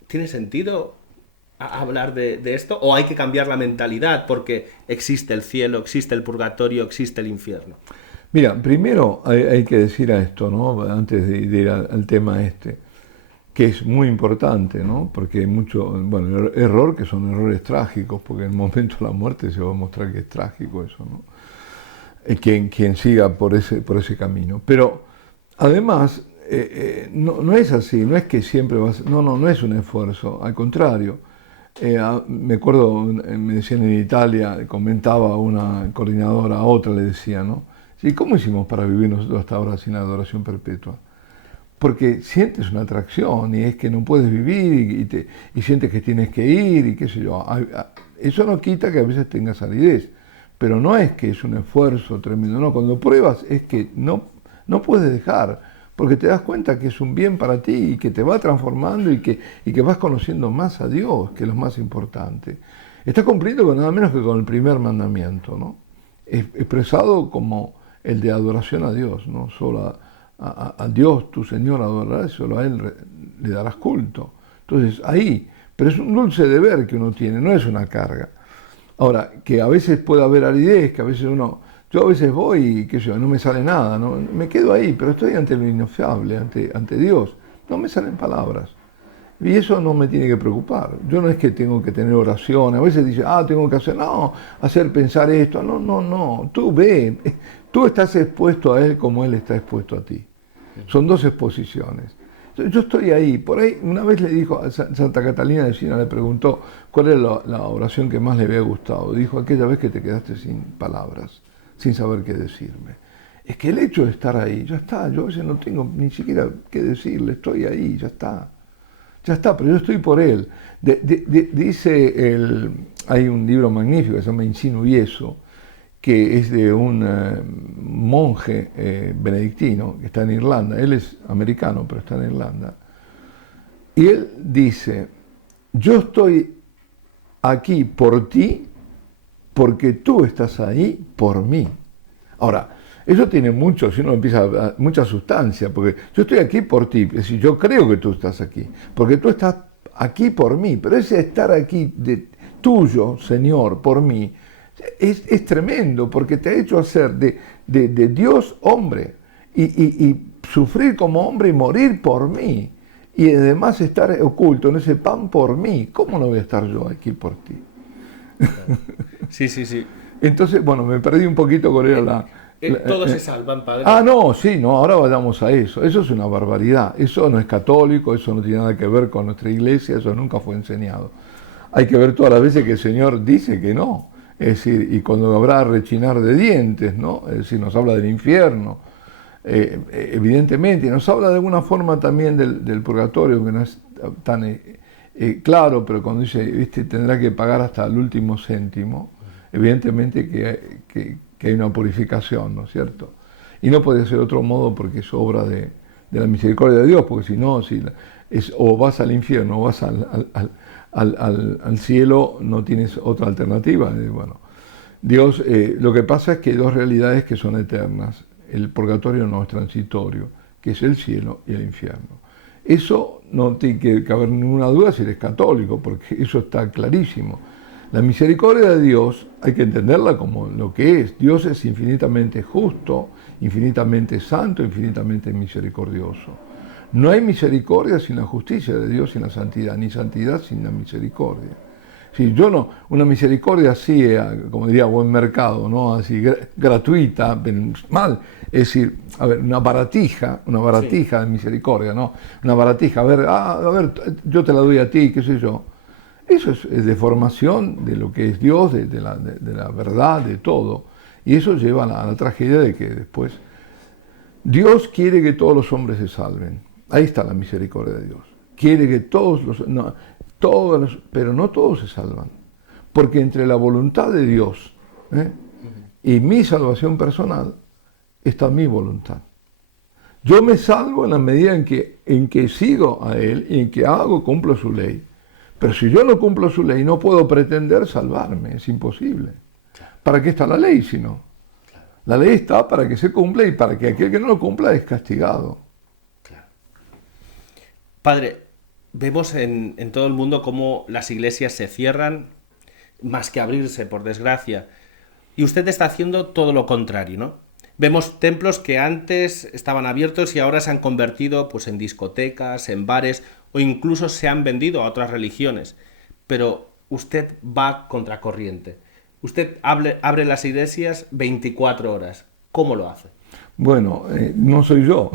¿tiene sentido hablar de esto? ¿O hay que cambiar la mentalidad porque existe el cielo, existe el purgatorio, existe el infierno? Mira, primero hay que decir a esto, ¿no? Antes de ir al tema este, que es muy importante, ¿no? Porque hay mucho, bueno, error que son errores trágicos, porque en el momento de la muerte se va a mostrar que es trágico eso, ¿no? Quien siga por ese camino. Pero además, no es así, no es que siempre vas, no es un esfuerzo, al contrario. Me acuerdo, me decían en Italia, comentaba una coordinadora a otra, le decía, ¿no? ¿Y cómo hicimos para vivir nosotros hasta ahora sin la adoración perpetua? Porque sientes una atracción y es que no puedes vivir y sientes que tienes que ir y qué sé yo. Eso no quita que a veces tengas aridez, pero no es que es un esfuerzo tremendo, no. Cuando pruebas es que no puedes dejar, porque te das cuenta que es un bien para ti y que te va transformando y que vas conociendo más a Dios, que es lo más importante. Estás cumpliendo con nada menos que con el primer mandamiento, ¿no? Expresado como el de adoración a Dios, ¿no? Solo a Dios, tu Señor, adorarás, solo a Él le darás culto. Entonces, ahí, pero es un dulce deber que uno tiene, no es una carga. Ahora, que a veces puede haber aridez, que a veces yo a veces voy y qué sé yo, no me sale nada, ¿no? Me quedo ahí, pero estoy ante lo inefable, ante Dios, no me salen palabras. Y eso no me tiene que preocupar. Yo no es que tengo que tener oración, a veces dice, tengo que hacer pensar esto, no, tú ve, tú estás expuesto a Él como Él está expuesto a ti. Son dos exposiciones. Yo estoy ahí. Por ahí, una vez le dijo a Santa Catalina de Siena, le preguntó cuál era la oración que más le había gustado. Dijo, aquella vez que te quedaste sin palabras, sin saber qué decirme. Es que el hecho de estar ahí, ya está. Yo a veces no tengo ni siquiera qué decirle, estoy ahí, ya está. Ya está, pero yo estoy por él. Hay un libro magnífico que se llama Incino Ieso, que es de un monje benedictino que está en Irlanda. Él es americano, pero está en Irlanda. Y él dice, yo estoy aquí por ti porque tú estás ahí por mí. Ahora, eso tiene mucha sustancia, porque yo estoy aquí por ti, es decir, yo creo que tú estás aquí, porque tú estás aquí por mí, pero ese estar aquí tuyo, Señor, por mí, es tremendo, porque te ha hecho hacer de Dios hombre, y sufrir como hombre y morir por mí, y además estar oculto en ese pan por mí. ¿Cómo no voy a estar yo aquí por ti? Sí. Entonces, bueno, me perdí un poquito con Todos se salvan, padre. Ah, no, sí, no, ahora vayamos a eso. Eso es una barbaridad. Eso no es católico, eso no tiene nada que ver con nuestra iglesia, eso nunca fue enseñado. Hay que ver todas las veces que el Señor dice que no. Es decir, y cuando habrá rechinar de dientes, ¿no? Es decir, nos habla del infierno, evidentemente, y nos habla de alguna forma también del purgatorio, que no es tan claro, pero cuando dice, ¿viste? Tendrá que pagar hasta el último céntimo, evidentemente que hay una purificación, ¿no es cierto? Y no puede ser de otro modo porque es obra de la misericordia de Dios, porque si no, o vas al infierno o vas al cielo, no tienes otra alternativa. Bueno, Dios, lo que pasa es que hay dos realidades que son eternas. El purgatorio no es transitorio, que es el cielo y el infierno. Eso no tiene que caber ninguna duda si eres católico, porque eso está clarísimo. La misericordia de Dios hay que entenderla como lo que es. Dios es infinitamente justo, infinitamente santo, infinitamente misericordioso. No hay misericordia sin la justicia de Dios, sin la santidad, ni santidad sin la misericordia. Si yo no, una misericordia así, como diría buen mercado, ¿no? Así gratuita, mal, es decir, a ver, una baratija sí, de misericordia, ¿no? Una baratija, a ver, yo te la doy a ti, qué sé yo. Eso es deformación de lo que es Dios, de la verdad, de todo. Y eso lleva a la tragedia de que después Dios quiere que todos los hombres se salven. Ahí está la misericordia de Dios. Quiere que pero no todos se salvan. Porque entre la voluntad de Dios y mi salvación personal está mi voluntad. Yo me salvo en la medida en que sigo a Él y en que cumplo su ley. Pero si yo no cumplo su ley, no puedo pretender salvarme, es imposible. ¿Para qué está la ley si no? La ley está para que se cumpla y para que aquel que no lo cumpla es castigado. Claro. Padre, vemos en todo el mundo cómo las iglesias se cierran, más que abrirse, por desgracia. Y usted está haciendo todo lo contrario, ¿no? Vemos templos que antes estaban abiertos y ahora se han convertido pues, en discotecas, en bares o incluso se han vendido a otras religiones. Pero usted va contracorriente. Usted abre las iglesias 24 horas. ¿Cómo lo hace? Bueno, no soy yo.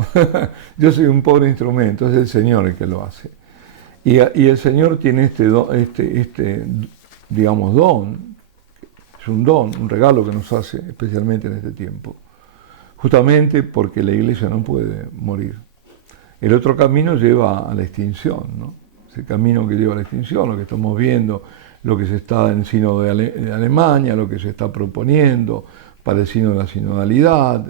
Yo soy un pobre instrumento, es el Señor el que lo hace. Y el Señor tiene digamos, don. Es un don, un regalo que nos hace especialmente en este tiempo. Justamente porque la iglesia no puede morir. El otro camino lleva a la extinción, ¿no? Ese camino que lleva a la extinción, lo que estamos viendo, lo que se está en el sínodo de Alemania, lo que se está proponiendo para el sínodo de la sinodalidad.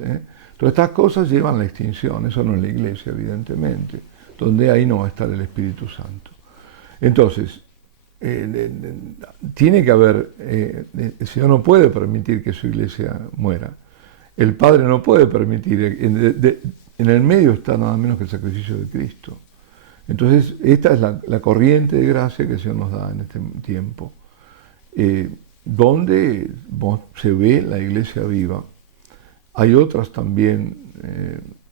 Todas estas cosas llevan a la extinción, eso no es la iglesia, evidentemente, donde ahí no va a estar el Espíritu Santo. Entonces, tiene que haber, el Señor no puede permitir que su iglesia muera. El Padre no puede permitir, en el medio está nada menos que el sacrificio de Cristo. Entonces, esta es la corriente de gracia que el Señor nos da en este tiempo, donde se ve la iglesia viva. Hay otras también,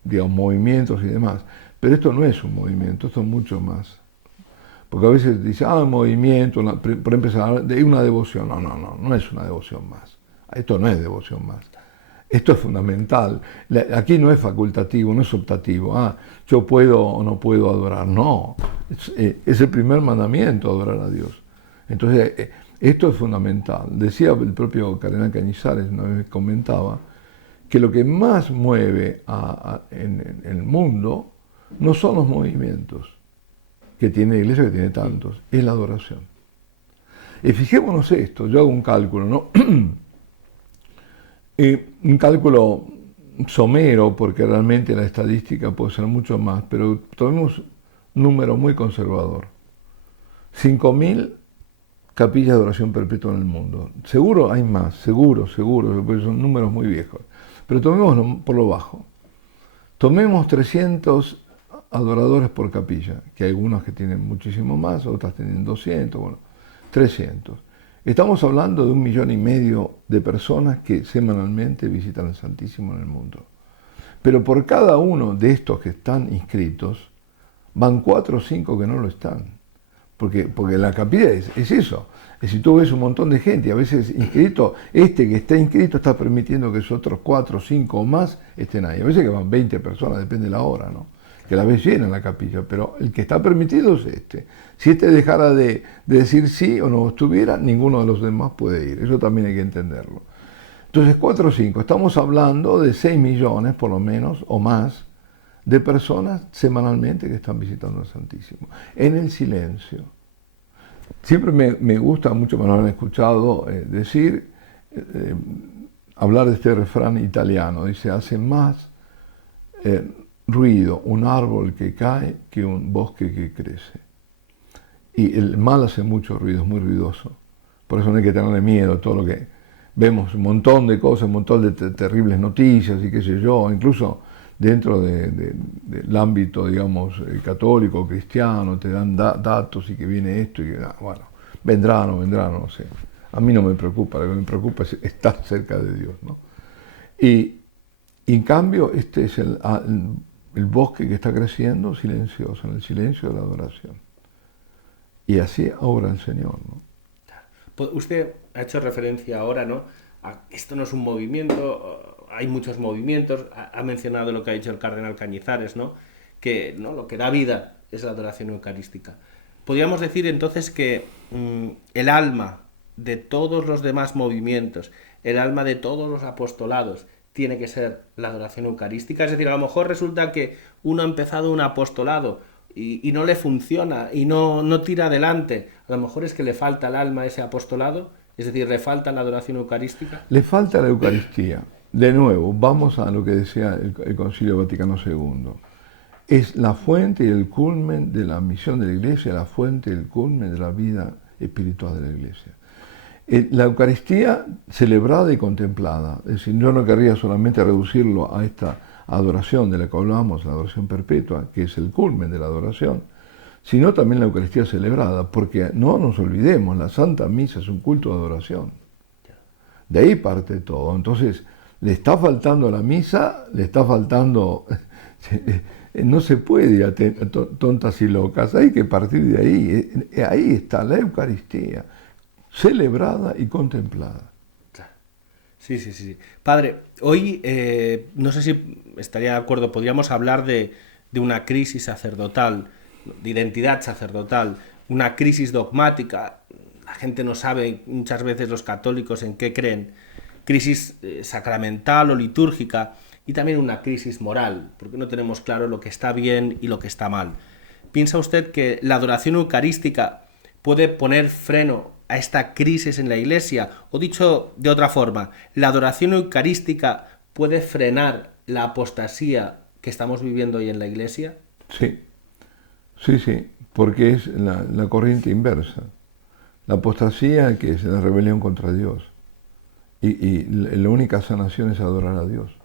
digamos, movimientos y demás, pero esto no es un movimiento, esto es mucho más. Porque a veces dice, movimiento, por empezar, de una devoción. No es una devoción más. Esto no es devoción más. Esto es fundamental. Aquí no es facultativo, no es optativo. Yo puedo o no puedo adorar. No, es el primer mandamiento, adorar a Dios. Entonces, esto es fundamental. Decía el propio cardenal Cañizares, una vez comentaba, que lo que más mueve en el mundo no son los movimientos que tiene la iglesia, que tiene tantos, es la adoración. Y fijémonos esto, yo hago un cálculo, ¿no? Un cálculo somero, porque realmente la estadística puede ser mucho más, pero tomemos un número muy conservador. 5.000 capillas de oración perpetua en el mundo. Seguro hay más, seguro, porque son números muy viejos. Pero tomémoslo por lo bajo. Tomemos 300 adoradores por capilla, que hay algunos que tienen muchísimo más, otras tienen 200, 300. Estamos hablando de 1,5 millones de personas que semanalmente visitan al Santísimo en el mundo. Pero por cada uno de estos que están inscritos, van 4 o 5 que no lo están. Porque la capilla es eso. Es si tú ves un montón de gente, a veces inscrito, que está inscrito está permitiendo que esos otros 4, 5 o más estén ahí. A veces que van 20 personas, depende de la hora, ¿no? Que la ves llena en la capilla, pero el que está permitido es este. Si este dejara de decir sí o no estuviera, ninguno de los demás puede ir. Eso también hay que entenderlo. Entonces, 4 o 5, estamos hablando de 6 millones, por lo menos, o más, de personas semanalmente que están visitando al Santísimo, en el silencio. Siempre me gusta mucho, me lo han escuchado hablar de este refrán italiano, dice, hace más ruido un árbol que cae que un bosque que crece. Y el mal hace mucho ruido, es muy ruidoso. Por eso no hay que tenerle miedo a todo lo que vemos, un montón de cosas, un montón de terribles noticias y qué sé yo, incluso dentro del ámbito, digamos, católico o cristiano, te dan datos y que viene esto y que, bueno, vendrá o no vendrá, no sé. A mí no me preocupa, lo que me preocupa es estar cerca de Dios, ¿no? Y en cambio, este es el bosque que está creciendo silencioso, en el silencio de la adoración. Y así obra el Señor, ¿no? Usted ha hecho referencia ahora, ¿no? Esto no es un movimiento, hay muchos movimientos, ha mencionado lo que ha dicho el cardenal Cañizares, ¿no? Que ¿no? Lo que da vida es la adoración eucarística. Podríamos decir entonces que el alma de todos los demás movimientos, el alma de todos los apostolados, tiene que ser la adoración eucarística. Es decir, a lo mejor resulta que uno ha empezado un apostolado y no le funciona y no tira adelante. A lo mejor es que le falta el alma a ese apostolado, es decir, le falta la adoración eucarística. Le falta la Eucaristía. De nuevo, vamos a lo que decía el Concilio Vaticano II. Es la fuente y el culmen de la misión de la Iglesia, la fuente y el culmen de la vida espiritual de la Iglesia. La Eucaristía celebrada y contemplada, es decir, yo no querría solamente reducirlo a esta adoración de la que hablamos, la adoración perpetua, que es el culmen de la adoración, sino también la Eucaristía celebrada, porque no nos olvidemos, la Santa Misa es un culto de adoración. De ahí parte todo. Entonces, le está faltando a la misa, le está faltando... No se puede ir a tontas y locas, hay que partir de ahí. Ahí está la Eucaristía, celebrada y contemplada. Sí. Padre, hoy no sé si estaría de acuerdo, podríamos hablar de una crisis sacerdotal, de identidad sacerdotal, una crisis dogmática. La gente no sabe muchas veces los católicos en qué creen. Crisis sacramental o litúrgica y también una crisis moral, porque no tenemos claro lo que está bien y lo que está mal. ¿Piensa usted que la adoración eucarística puede poner freno a esta crisis en la Iglesia? O dicho de otra forma, ¿la adoración eucarística puede frenar la apostasía que estamos viviendo hoy en la Iglesia? Sí, porque es la corriente inversa. La apostasía, que es la rebelión contra Dios. Y la única sanación es adorar a Dios.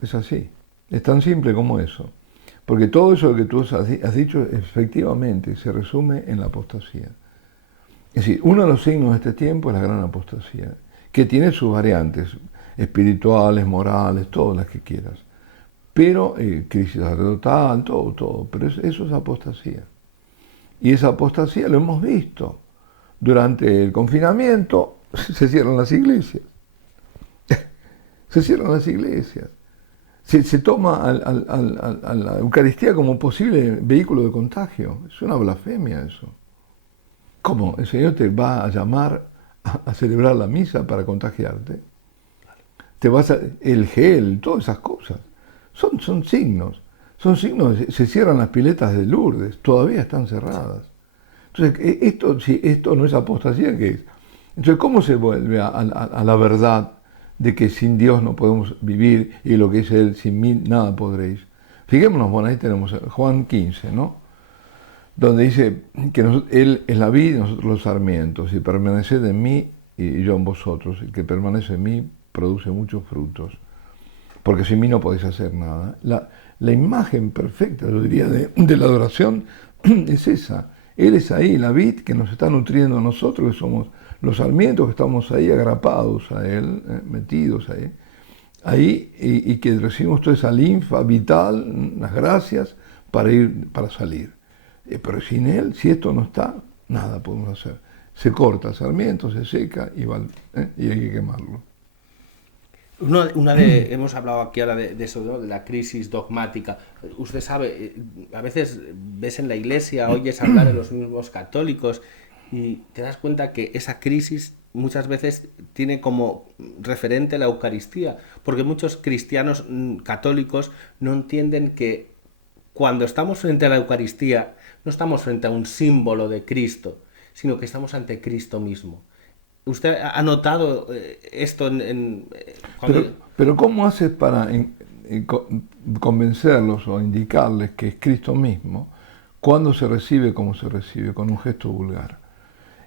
Es así. Es tan simple como eso. Porque todo eso que tú has dicho, efectivamente, se resume en la apostasía. Es decir, uno de los signos de este tiempo es la gran apostasía, que tiene sus variantes espirituales, morales, todas las que quieras. Pero crisis sacerdotal, todo. Pero eso es apostasía. Y esa apostasía lo hemos visto. Durante el confinamiento se cierran las iglesias. Se cierran las iglesias. Se toma a la Eucaristía como posible vehículo de contagio. Es una blasfemia eso. ¿Cómo? ¿El Señor te va a llamar a celebrar la misa para contagiarte? El gel, todas esas cosas. Son signos. Se cierran las piletas de Lourdes, todavía están cerradas. Entonces, si esto no es apostasía, ¿qué es? Entonces, ¿cómo se vuelve a la verdad de que sin Dios no podemos vivir y lo que dice Él, sin mí nada podréis? Fijémonos, bueno, ahí tenemos Juan 15, ¿no? Donde dice que Él es la vid y nosotros los sarmientos, y permaneced en mí y yo en vosotros. El que permanece en mí produce muchos frutos, porque sin mí no podéis hacer nada. La imagen perfecta, yo diría, de la adoración es esa. Él es ahí, la vid que nos está nutriendo a nosotros, que somos los sarmientos, que estamos ahí agrapados a Él, metidos ahí, y que recibimos toda esa linfa vital, las gracias, para salir. Pero sin él, si esto no está, nada podemos hacer. Se corta el sarmiento, se seca y hay que quemarlo. Hemos hablado aquí ahora de eso, ¿no? De la crisis dogmática. Usted sabe, a veces ves en la iglesia, oyes hablar de los mismos católicos y te das cuenta que esa crisis muchas veces tiene como referente la Eucaristía, porque muchos cristianos católicos no entienden que cuando estamos frente a la Eucaristía no estamos frente a un símbolo de Cristo, sino que estamos ante Cristo mismo. ¿Usted ha notado esto pero ¿cómo haces para convencerlos o indicarles que es Cristo mismo cuando se recibe como se recibe, con un gesto vulgar?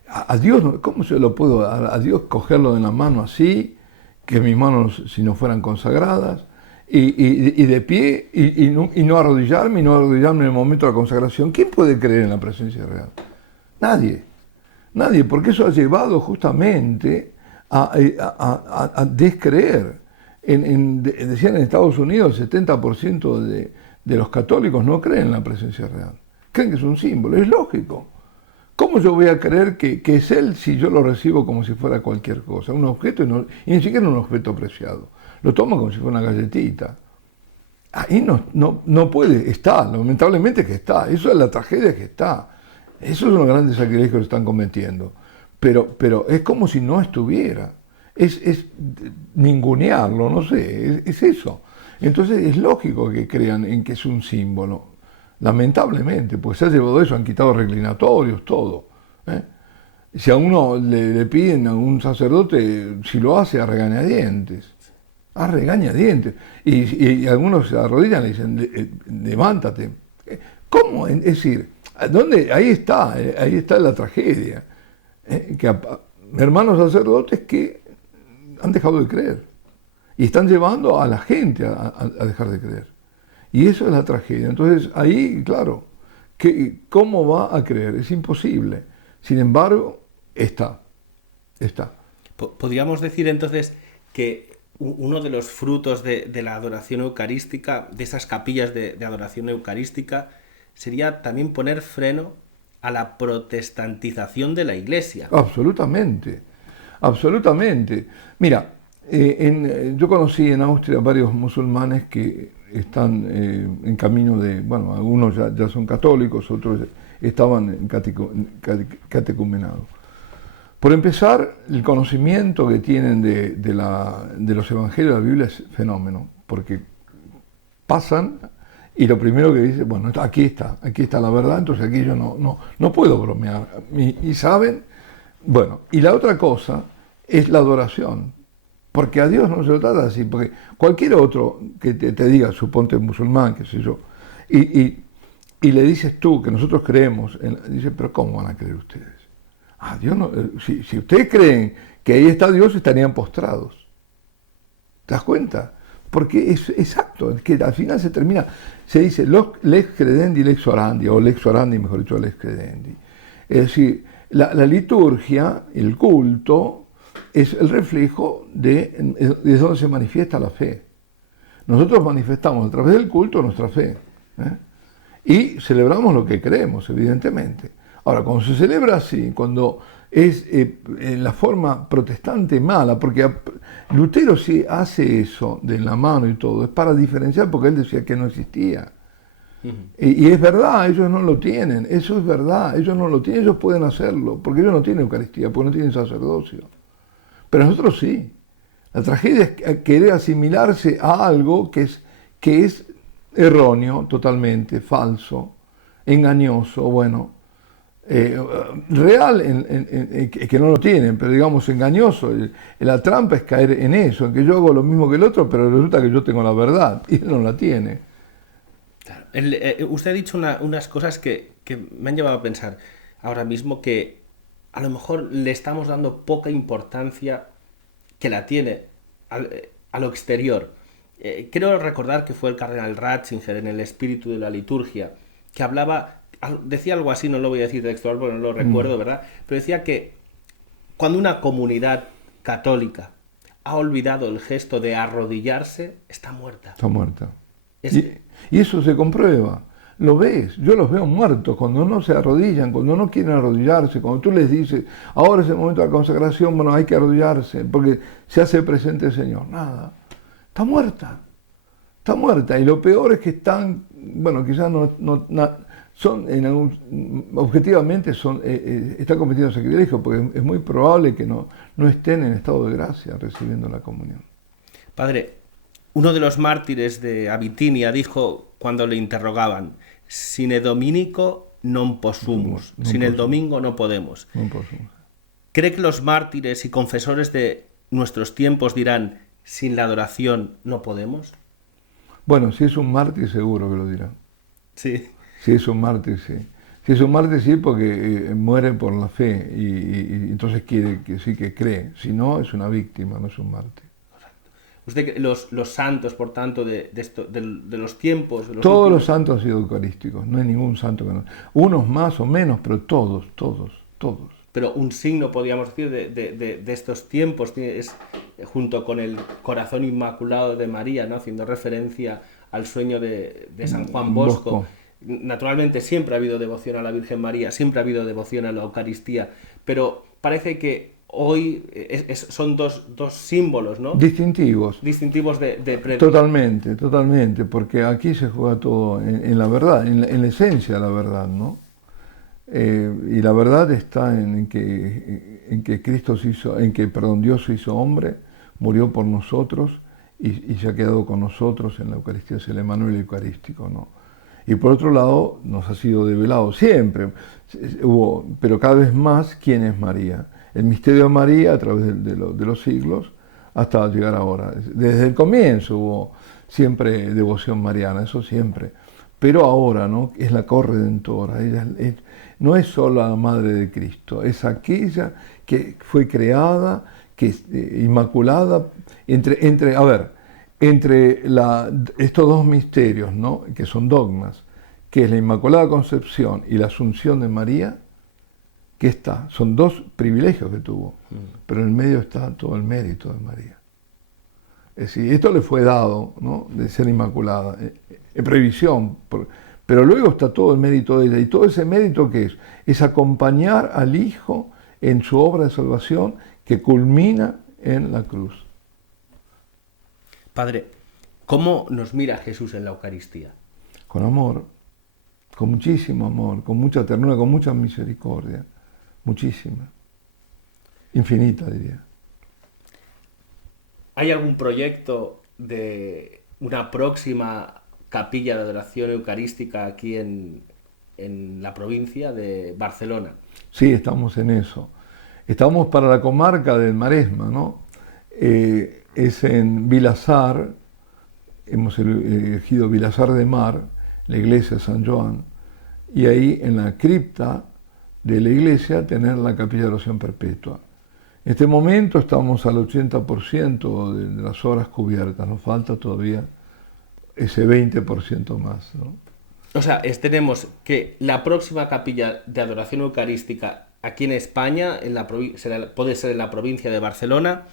A Dios, ¿cómo se lo puedo dar? A Dios cogerlo de la mano así, que mis manos si no fueran consagradas, y de pie, y no arrodillarme en el momento de la consagración. ¿Quién puede creer en la presencia real? Nadie, porque eso ha llevado justamente a descreer. Decían en Estados Unidos, el 70% de los católicos no creen en la presencia real. Creen que es un símbolo, es lógico. ¿Cómo yo voy a creer que es Él si yo lo recibo como si fuera cualquier cosa? Un objeto y ni siquiera un objeto preciado. Lo tomo como si fuera una galletita. Ahí no puede, está, lamentablemente que está. Eso es la tragedia que está. Esos son los grandes sacrilegios que están cometiendo. Pero es como si no estuviera. Es ningunearlo, no sé, es eso. Entonces es lógico que crean en que es un símbolo. Lamentablemente, pues se ha llevado eso, han quitado reclinatorios, todo. Si a uno le piden a un sacerdote, si lo hace, a regañadientes. A regañadientes. Y algunos se arrodillan y le dicen, levántate. ¿Cómo? Es decir, ¿dónde? Ahí está la tragedia. Que hermanos sacerdotes que han dejado de creer. Y están llevando a la gente a dejar de creer. Y eso es la tragedia. Entonces ahí, claro, ¿cómo va a creer? Es imposible. Sin embargo, está. Podríamos decir entonces que uno de los frutos de la adoración eucarística, de esas capillas de adoración eucarística, sería también poner freno a la protestantización de la Iglesia. Absolutamente. Mira, yo conocí en Austria varios musulmanes que están en camino de, bueno, algunos ya son católicos, otros estaban catecumenados. Por empezar, el conocimiento que tienen de los evangelios de la Biblia es fenómeno, porque pasan y lo primero que dicen, bueno, aquí está la verdad, entonces aquí yo no puedo bromear. Y saben, bueno, y la otra cosa es la adoración. Porque a Dios no se lo trata así, porque cualquier otro que te diga, suponte musulmán, qué sé yo, y le dices tú que nosotros creemos, dice, pero ¿cómo van a creer ustedes? Dios no, si ustedes creen que ahí está Dios, estarían postrados. ¿Te das cuenta? Porque es exacto, es que al final se dice lex credendi, lex orandi, o lex orandi, mejor dicho, lex credendi. Es decir, la liturgia, el culto, es el reflejo de donde se manifiesta la fe. Nosotros manifestamos a través del culto nuestra fe. Y celebramos lo que creemos, evidentemente. Ahora, cuando se celebra así, cuando es en la forma protestante mala, porque Lutero sí hace eso de la mano y todo, es para diferenciar, porque él decía que no existía. Y es verdad, ellos no lo tienen, eso es verdad, ellos no lo tienen, ellos pueden hacerlo, porque ellos no tienen Eucaristía, porque no tienen sacerdocio. Pero nosotros sí. La tragedia es querer asimilarse a algo que es erróneo, totalmente, falso, engañoso, bueno, real, que no lo tienen, pero digamos engañoso. La trampa es caer en eso, en que yo hago lo mismo que el otro, pero resulta que yo tengo la verdad y él no la tiene. Claro. Usted ha dicho unas cosas que me han llevado a pensar ahora mismo que a lo mejor le estamos dando poca importancia que la tiene a lo exterior. Quiero recordar que fue el cardenal Ratzinger en El espíritu de la liturgia, que decía algo así, no lo voy a decir textual porque no lo recuerdo, ¿verdad? Pero decía que cuando una comunidad católica ha olvidado el gesto de arrodillarse, está muerta. Está muerta. Y eso se comprueba. lo ves, yo los veo muertos, cuando no se arrodillan, cuando no quieren arrodillarse, cuando tú les dices, ahora es el momento de la consagración, bueno, hay que arrodillarse, porque se hace presente el Señor. Nada, está muerta, y lo peor es que están, bueno, quizás son, objetivamente, están cometiendo sacrilegio, porque es muy probable que no estén en estado de gracia recibiendo la comunión. Padre, uno de los mártires de Abitinia dijo cuando le interrogaban: «Sine Dominico non possumus», sin el domingo no podemos. ¿Cree que los mártires y confesores de nuestros tiempos dirán: «Sin la adoración no podemos»? Bueno, si es un mártir seguro que lo dirá. Sí. Si es un mártir, sí. Si es un mártir, sí, porque muere por la fe y entonces quiere que sí que cree. Si no, es una víctima, no es un mártir. Usted, los santos, por tanto, de los tiempos... Todos los santos han sido eucarísticos, no hay ningún santo que no. Unos más o menos, pero todos. Pero un signo, podríamos decir, de estos tiempos es, junto con el corazón inmaculado de María, ¿no? Haciendo referencia al sueño de San Juan Bosco. Naturalmente siempre ha habido devoción a la Virgen María, siempre ha habido devoción a la Eucaristía, pero parece que hoy son dos símbolos, ¿no? Distintivos de Totalmente, porque aquí se juega todo en la verdad, en la esencia de la verdad, ¿no? Y la verdad está en que Dios se hizo hombre, murió por nosotros y se ha quedado con nosotros en la Eucaristía, es el Emmanuel Eucarístico, ¿no? Y por otro lado, nos ha sido develado siempre, pero cada vez más, quién es María. El misterio de María a través de los siglos hasta llegar ahora. Desde el comienzo hubo siempre devoción mariana, eso siempre. Pero ahora, ¿no? Es la corredentora. Ella no es solo la Madre de Cristo, es aquella que fue creada, que es inmaculada, entre estos dos misterios, ¿no? Que son dogmas, que es la Inmaculada Concepción y la Asunción de María, que son dos privilegios que tuvo, pero en el medio está todo el mérito de María. Es decir, esto le fue dado, ¿no? De ser Inmaculada, en previsión, pero luego está todo el mérito de ella, y todo ese mérito que es acompañar al Hijo en su obra de salvación que culmina en la cruz. Padre, ¿cómo nos mira Jesús en la Eucaristía? Con amor, con muchísimo amor, con mucha ternura, con mucha misericordia, muchísima, infinita diría. ¿Hay algún proyecto de una próxima capilla de adoración eucarística aquí en la provincia de Barcelona? Sí, estamos en eso. Estamos para la comarca del Maresma, ¿no? Es en Vilasar, hemos elegido Vilasar de Mar, la iglesia de San Joan, y ahí en la cripta de la iglesia tener la capilla de oración perpetua. En este momento estamos al 80% de las horas cubiertas, nos falta todavía ese 20% más, ¿no? O sea, tenemos que la próxima capilla de adoración eucarística aquí en España, puede ser en la provincia de Barcelona,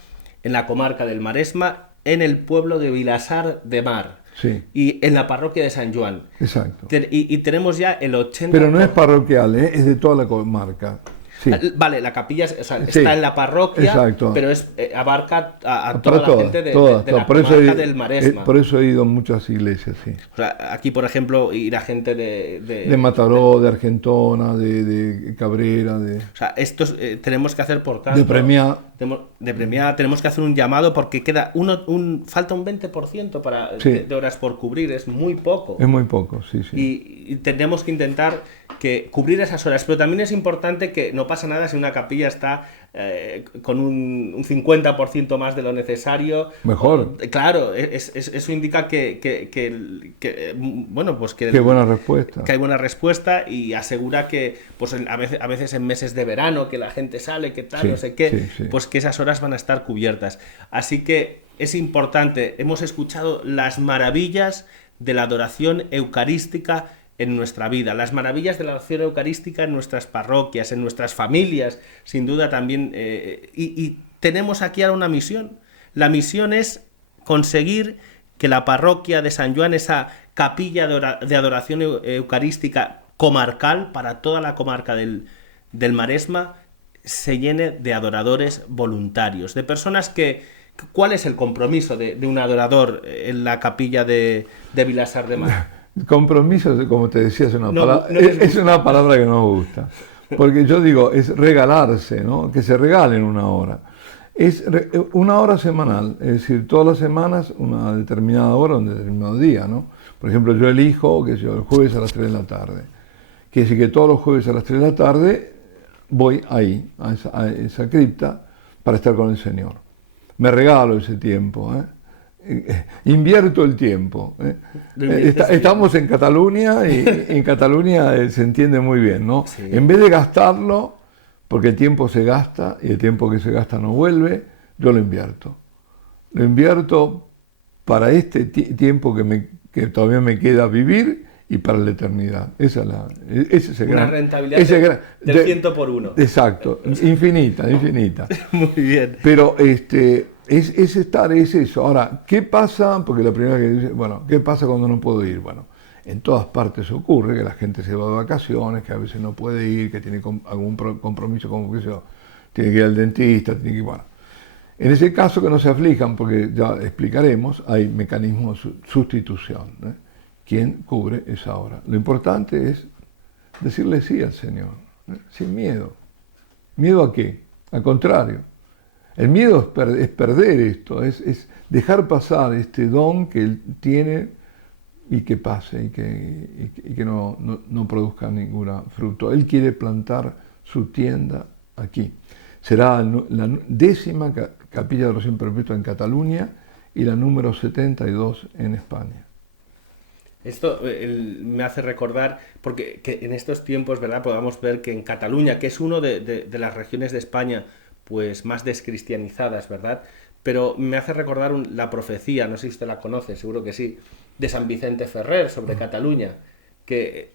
en la comarca del Maresma, en el pueblo de Vilasar de Mar. Sí. Y en la parroquia de San Joan. Exacto. Y tenemos ya el 80%. Pero no es parroquial, es de toda la comarca. Sí. Vale, la capilla está sí, en la parroquia, exacto. Pero abarca a toda la gente de la comarca del Maresma. Por eso he ido a muchas iglesias, sí. O sea, aquí, por ejemplo, irá gente de Mataró, de Argentona, de Cabrera, O sea, estos tenemos que hacer por tanto... De Premiá. De Premiá tenemos que hacer un llamado porque queda falta un 20% de horas por cubrir, es muy poco. Es muy poco, sí. Y tenemos que intentar cubrir esas horas, pero también es importante que no pasa nada si una capilla está con un 50% más de lo necesario. Mejor. Claro, eso indica que bueno, pues que buena respuesta. Que hay buena respuesta y asegura que pues a veces en meses de verano que la gente sale, que tal, no sé qué, pues que esas horas van a estar cubiertas. Así que es importante, hemos escuchado las maravillas de la adoración eucarística en nuestra vida, las maravillas de la oración eucarística en nuestras parroquias, en nuestras familias, sin duda también, y tenemos aquí ahora una misión. La misión es conseguir que la parroquia de San Joan, esa capilla de adoración eucarística comarcal para toda la comarca del Maresma se llene de adoradores voluntarios, de personas que... ¿Cuál es el compromiso de un adorador en la capilla de Vilassar de Mar? Compromiso, como te decía, es una palabra que no me gusta. Porque yo digo, es regalarse, ¿no? Que se regalen una hora. Es una hora semanal, es decir, todas las semanas una determinada hora, un determinado día, ¿no? Por ejemplo, yo elijo, que yo, el jueves a las 3 de la tarde. Quiere decir que todos los jueves a las 3 de la tarde voy ahí, a esa cripta, para estar con el Señor. Me regalo ese tiempo, invierto el tiempo. Estamos en Cataluña y en Cataluña se entiende muy bien, ¿no? Sí. En vez de gastarlo, porque el tiempo se gasta y el tiempo que se gasta no vuelve, yo lo invierto. Lo invierto para este tiempo que todavía me queda vivir y para la eternidad. Esa es una rentabilidad del 100 por 1. Exacto, infinita. Muy bien. Pero es eso. Ahora, ¿qué pasa? Porque la primera que dice, bueno, ¿qué pasa cuando no puedo ir? Bueno, en todas partes ocurre que la gente se va de vacaciones, que a veces no puede ir, que tiene algún compromiso, como que yo, tiene que ir al dentista, tiene que, bueno. En ese caso que no se aflijan, porque ya explicaremos, hay mecanismos de sustitución, ¿Quién cubre esa hora? Lo importante es decirle sí al Señor, sin miedo. ¿Miedo a qué? Al contrario. El miedo es perder esto, es dejar pasar este don que Él tiene y que pase y que no produzca ningún fruto. Él quiere plantar su tienda aquí. Será la 10ª capilla de adoración perpetua en Cataluña y la número 72 en España. Esto me hace recordar, porque que en estos tiempos, ¿verdad?, podamos ver que en Cataluña, que es una de las regiones de España pues más descristianizadas, ¿verdad?, pero me hace recordar la profecía, no sé si usted la conoce, seguro que sí, de San Vicente Ferrer sobre Cataluña, que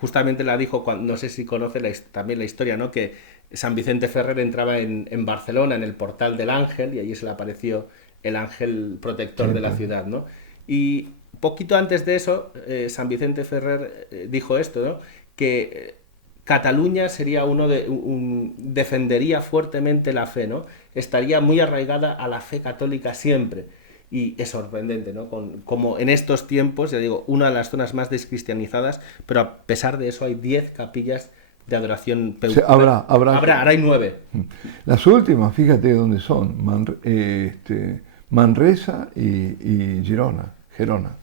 justamente la dijo, no sé si conoce también la historia, ¿no?, que San Vicente Ferrer entraba en Barcelona, en el Portal del Ángel, y allí se le apareció el ángel protector de la ciudad, ¿no? Y poquito antes de eso, San Vicente Ferrer dijo esto, ¿no?, que Cataluña sería defendería fuertemente la fe, ¿no? Estaría muy arraigada a la fe católica siempre. Y es sorprendente, ¿no? Como en estos tiempos, ya digo, una de las zonas más descristianizadas, pero a pesar de eso hay 10 capillas de adoración habrá. Ahora hay 9. Las últimas, fíjate dónde son, Manresa y Gerona.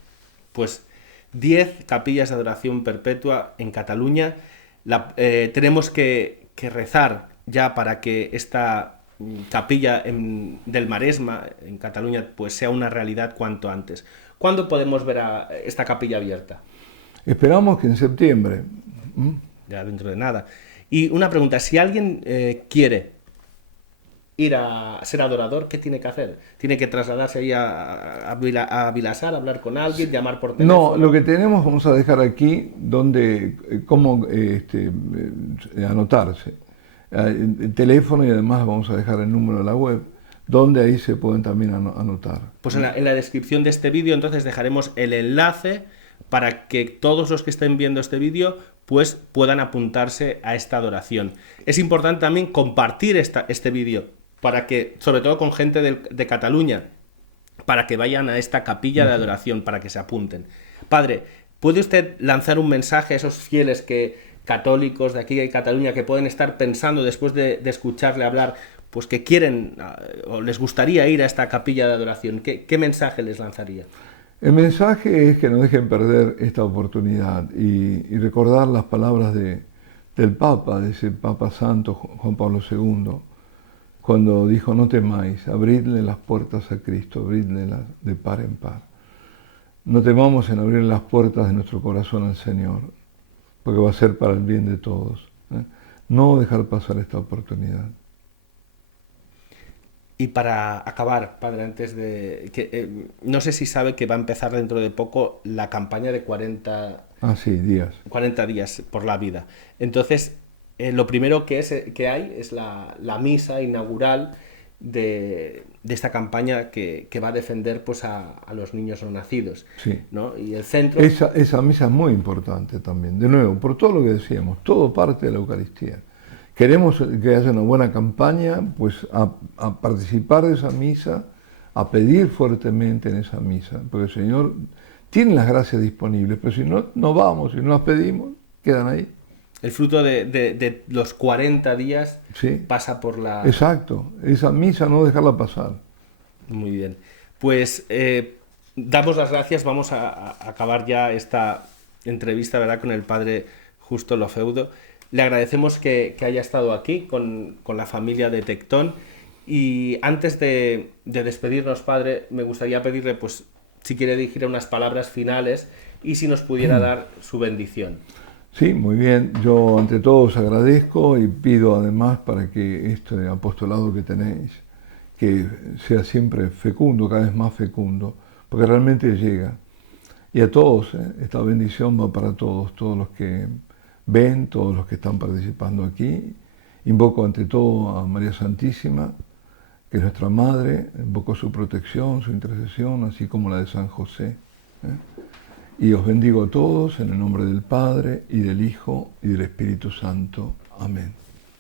Pues 10 capillas de adoración perpetua en Cataluña. Tenemos que rezar ya para que esta capilla del Maresma, en Cataluña, pues sea una realidad cuanto antes. ¿Cuándo podemos ver a esta capilla abierta? Esperamos que en septiembre. Ya dentro de nada. Y una pregunta, si alguien quiere ir a ser adorador, ¿qué tiene que hacer? ¿Tiene que trasladarse ahí a Vilassar, hablar con alguien, llamar por teléfono? No, lo que tenemos vamos a dejar aquí cómo anotarse. El teléfono y además vamos a dejar el número de la web, donde ahí se pueden también anotar. Pues en la descripción de este vídeo entonces dejaremos el enlace para que todos los que estén viendo este vídeo pues puedan apuntarse a esta adoración. Es importante también compartir este vídeo para que, sobre todo con gente de Cataluña, para que vayan a esta capilla de adoración, para que se apunten. Padre, ¿puede usted lanzar un mensaje a esos fieles católicos de aquí de Cataluña que pueden estar pensando después de escucharle hablar, pues que quieren o les gustaría ir a esta capilla de adoración? ¿Qué mensaje les lanzaría? El mensaje es que no dejen perder esta oportunidad y recordar las palabras del Papa, de ese Papa Santo Juan Pablo II, cuando dijo: no temáis, abridle las puertas a Cristo, abridle de par en par. No temamos en abrir las puertas de nuestro corazón al Señor, porque va a ser para el bien de todos. No dejar pasar esta oportunidad. Y para acabar, Padre, antes de... no sé si sabe que va a empezar dentro de poco la campaña de 40 días por la vida. Entonces, lo primero que hay es la misa inaugural esta campaña que va a defender pues a los niños no nacidos. Sí. ¿No? Y el centro... Esa misa es muy importante también. De nuevo, por todo lo que decíamos, todo parte de la Eucaristía. Queremos que haya una buena campaña, pues a participar de esa misa, a pedir fuertemente en esa misa, porque el Señor tiene las gracias disponibles, pero si no vamos, si no las pedimos, quedan ahí. El fruto de los 40 días Sí. pasa por la... Exacto, esa misa no dejarla pasar. Muy bien. Pues damos las gracias, vamos a acabar ya esta entrevista, ¿verdad?, con el padre Justo Lofeudo. Le agradecemos que haya estado aquí con la familia de Tectón. Y antes de despedirnos, padre, me gustaría pedirle, pues, si quiere dirigir unas palabras finales y si nos pudiera dar su bendición. Sí, muy bien. Yo ante todo os agradezco y pido además para que este apostolado que tenéis, que sea siempre fecundo, cada vez más fecundo, porque realmente llega. Y a todos, esta bendición va para todos los que ven, todos los que están participando aquí. Invoco ante todo a María Santísima, que es nuestra Madre, invoco su protección, su intercesión, así como la de San José. Y os bendigo a todos en el nombre del Padre, y del Hijo, y del Espíritu Santo. Amén.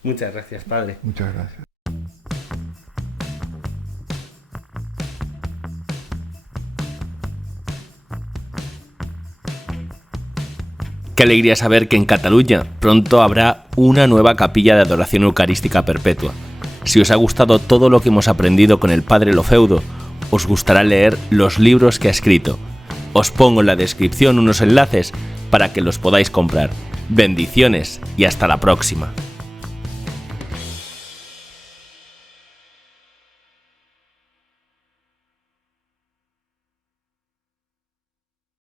Muchas gracias, padre. Muchas gracias. Qué alegría saber que en Cataluña pronto habrá una nueva capilla de adoración eucarística perpetua. Si os ha gustado todo lo que hemos aprendido con el padre Lofeudo, os gustará leer los libros que ha escrito. Os pongo en la descripción unos enlaces para que los podáis comprar. Bendiciones y hasta la próxima.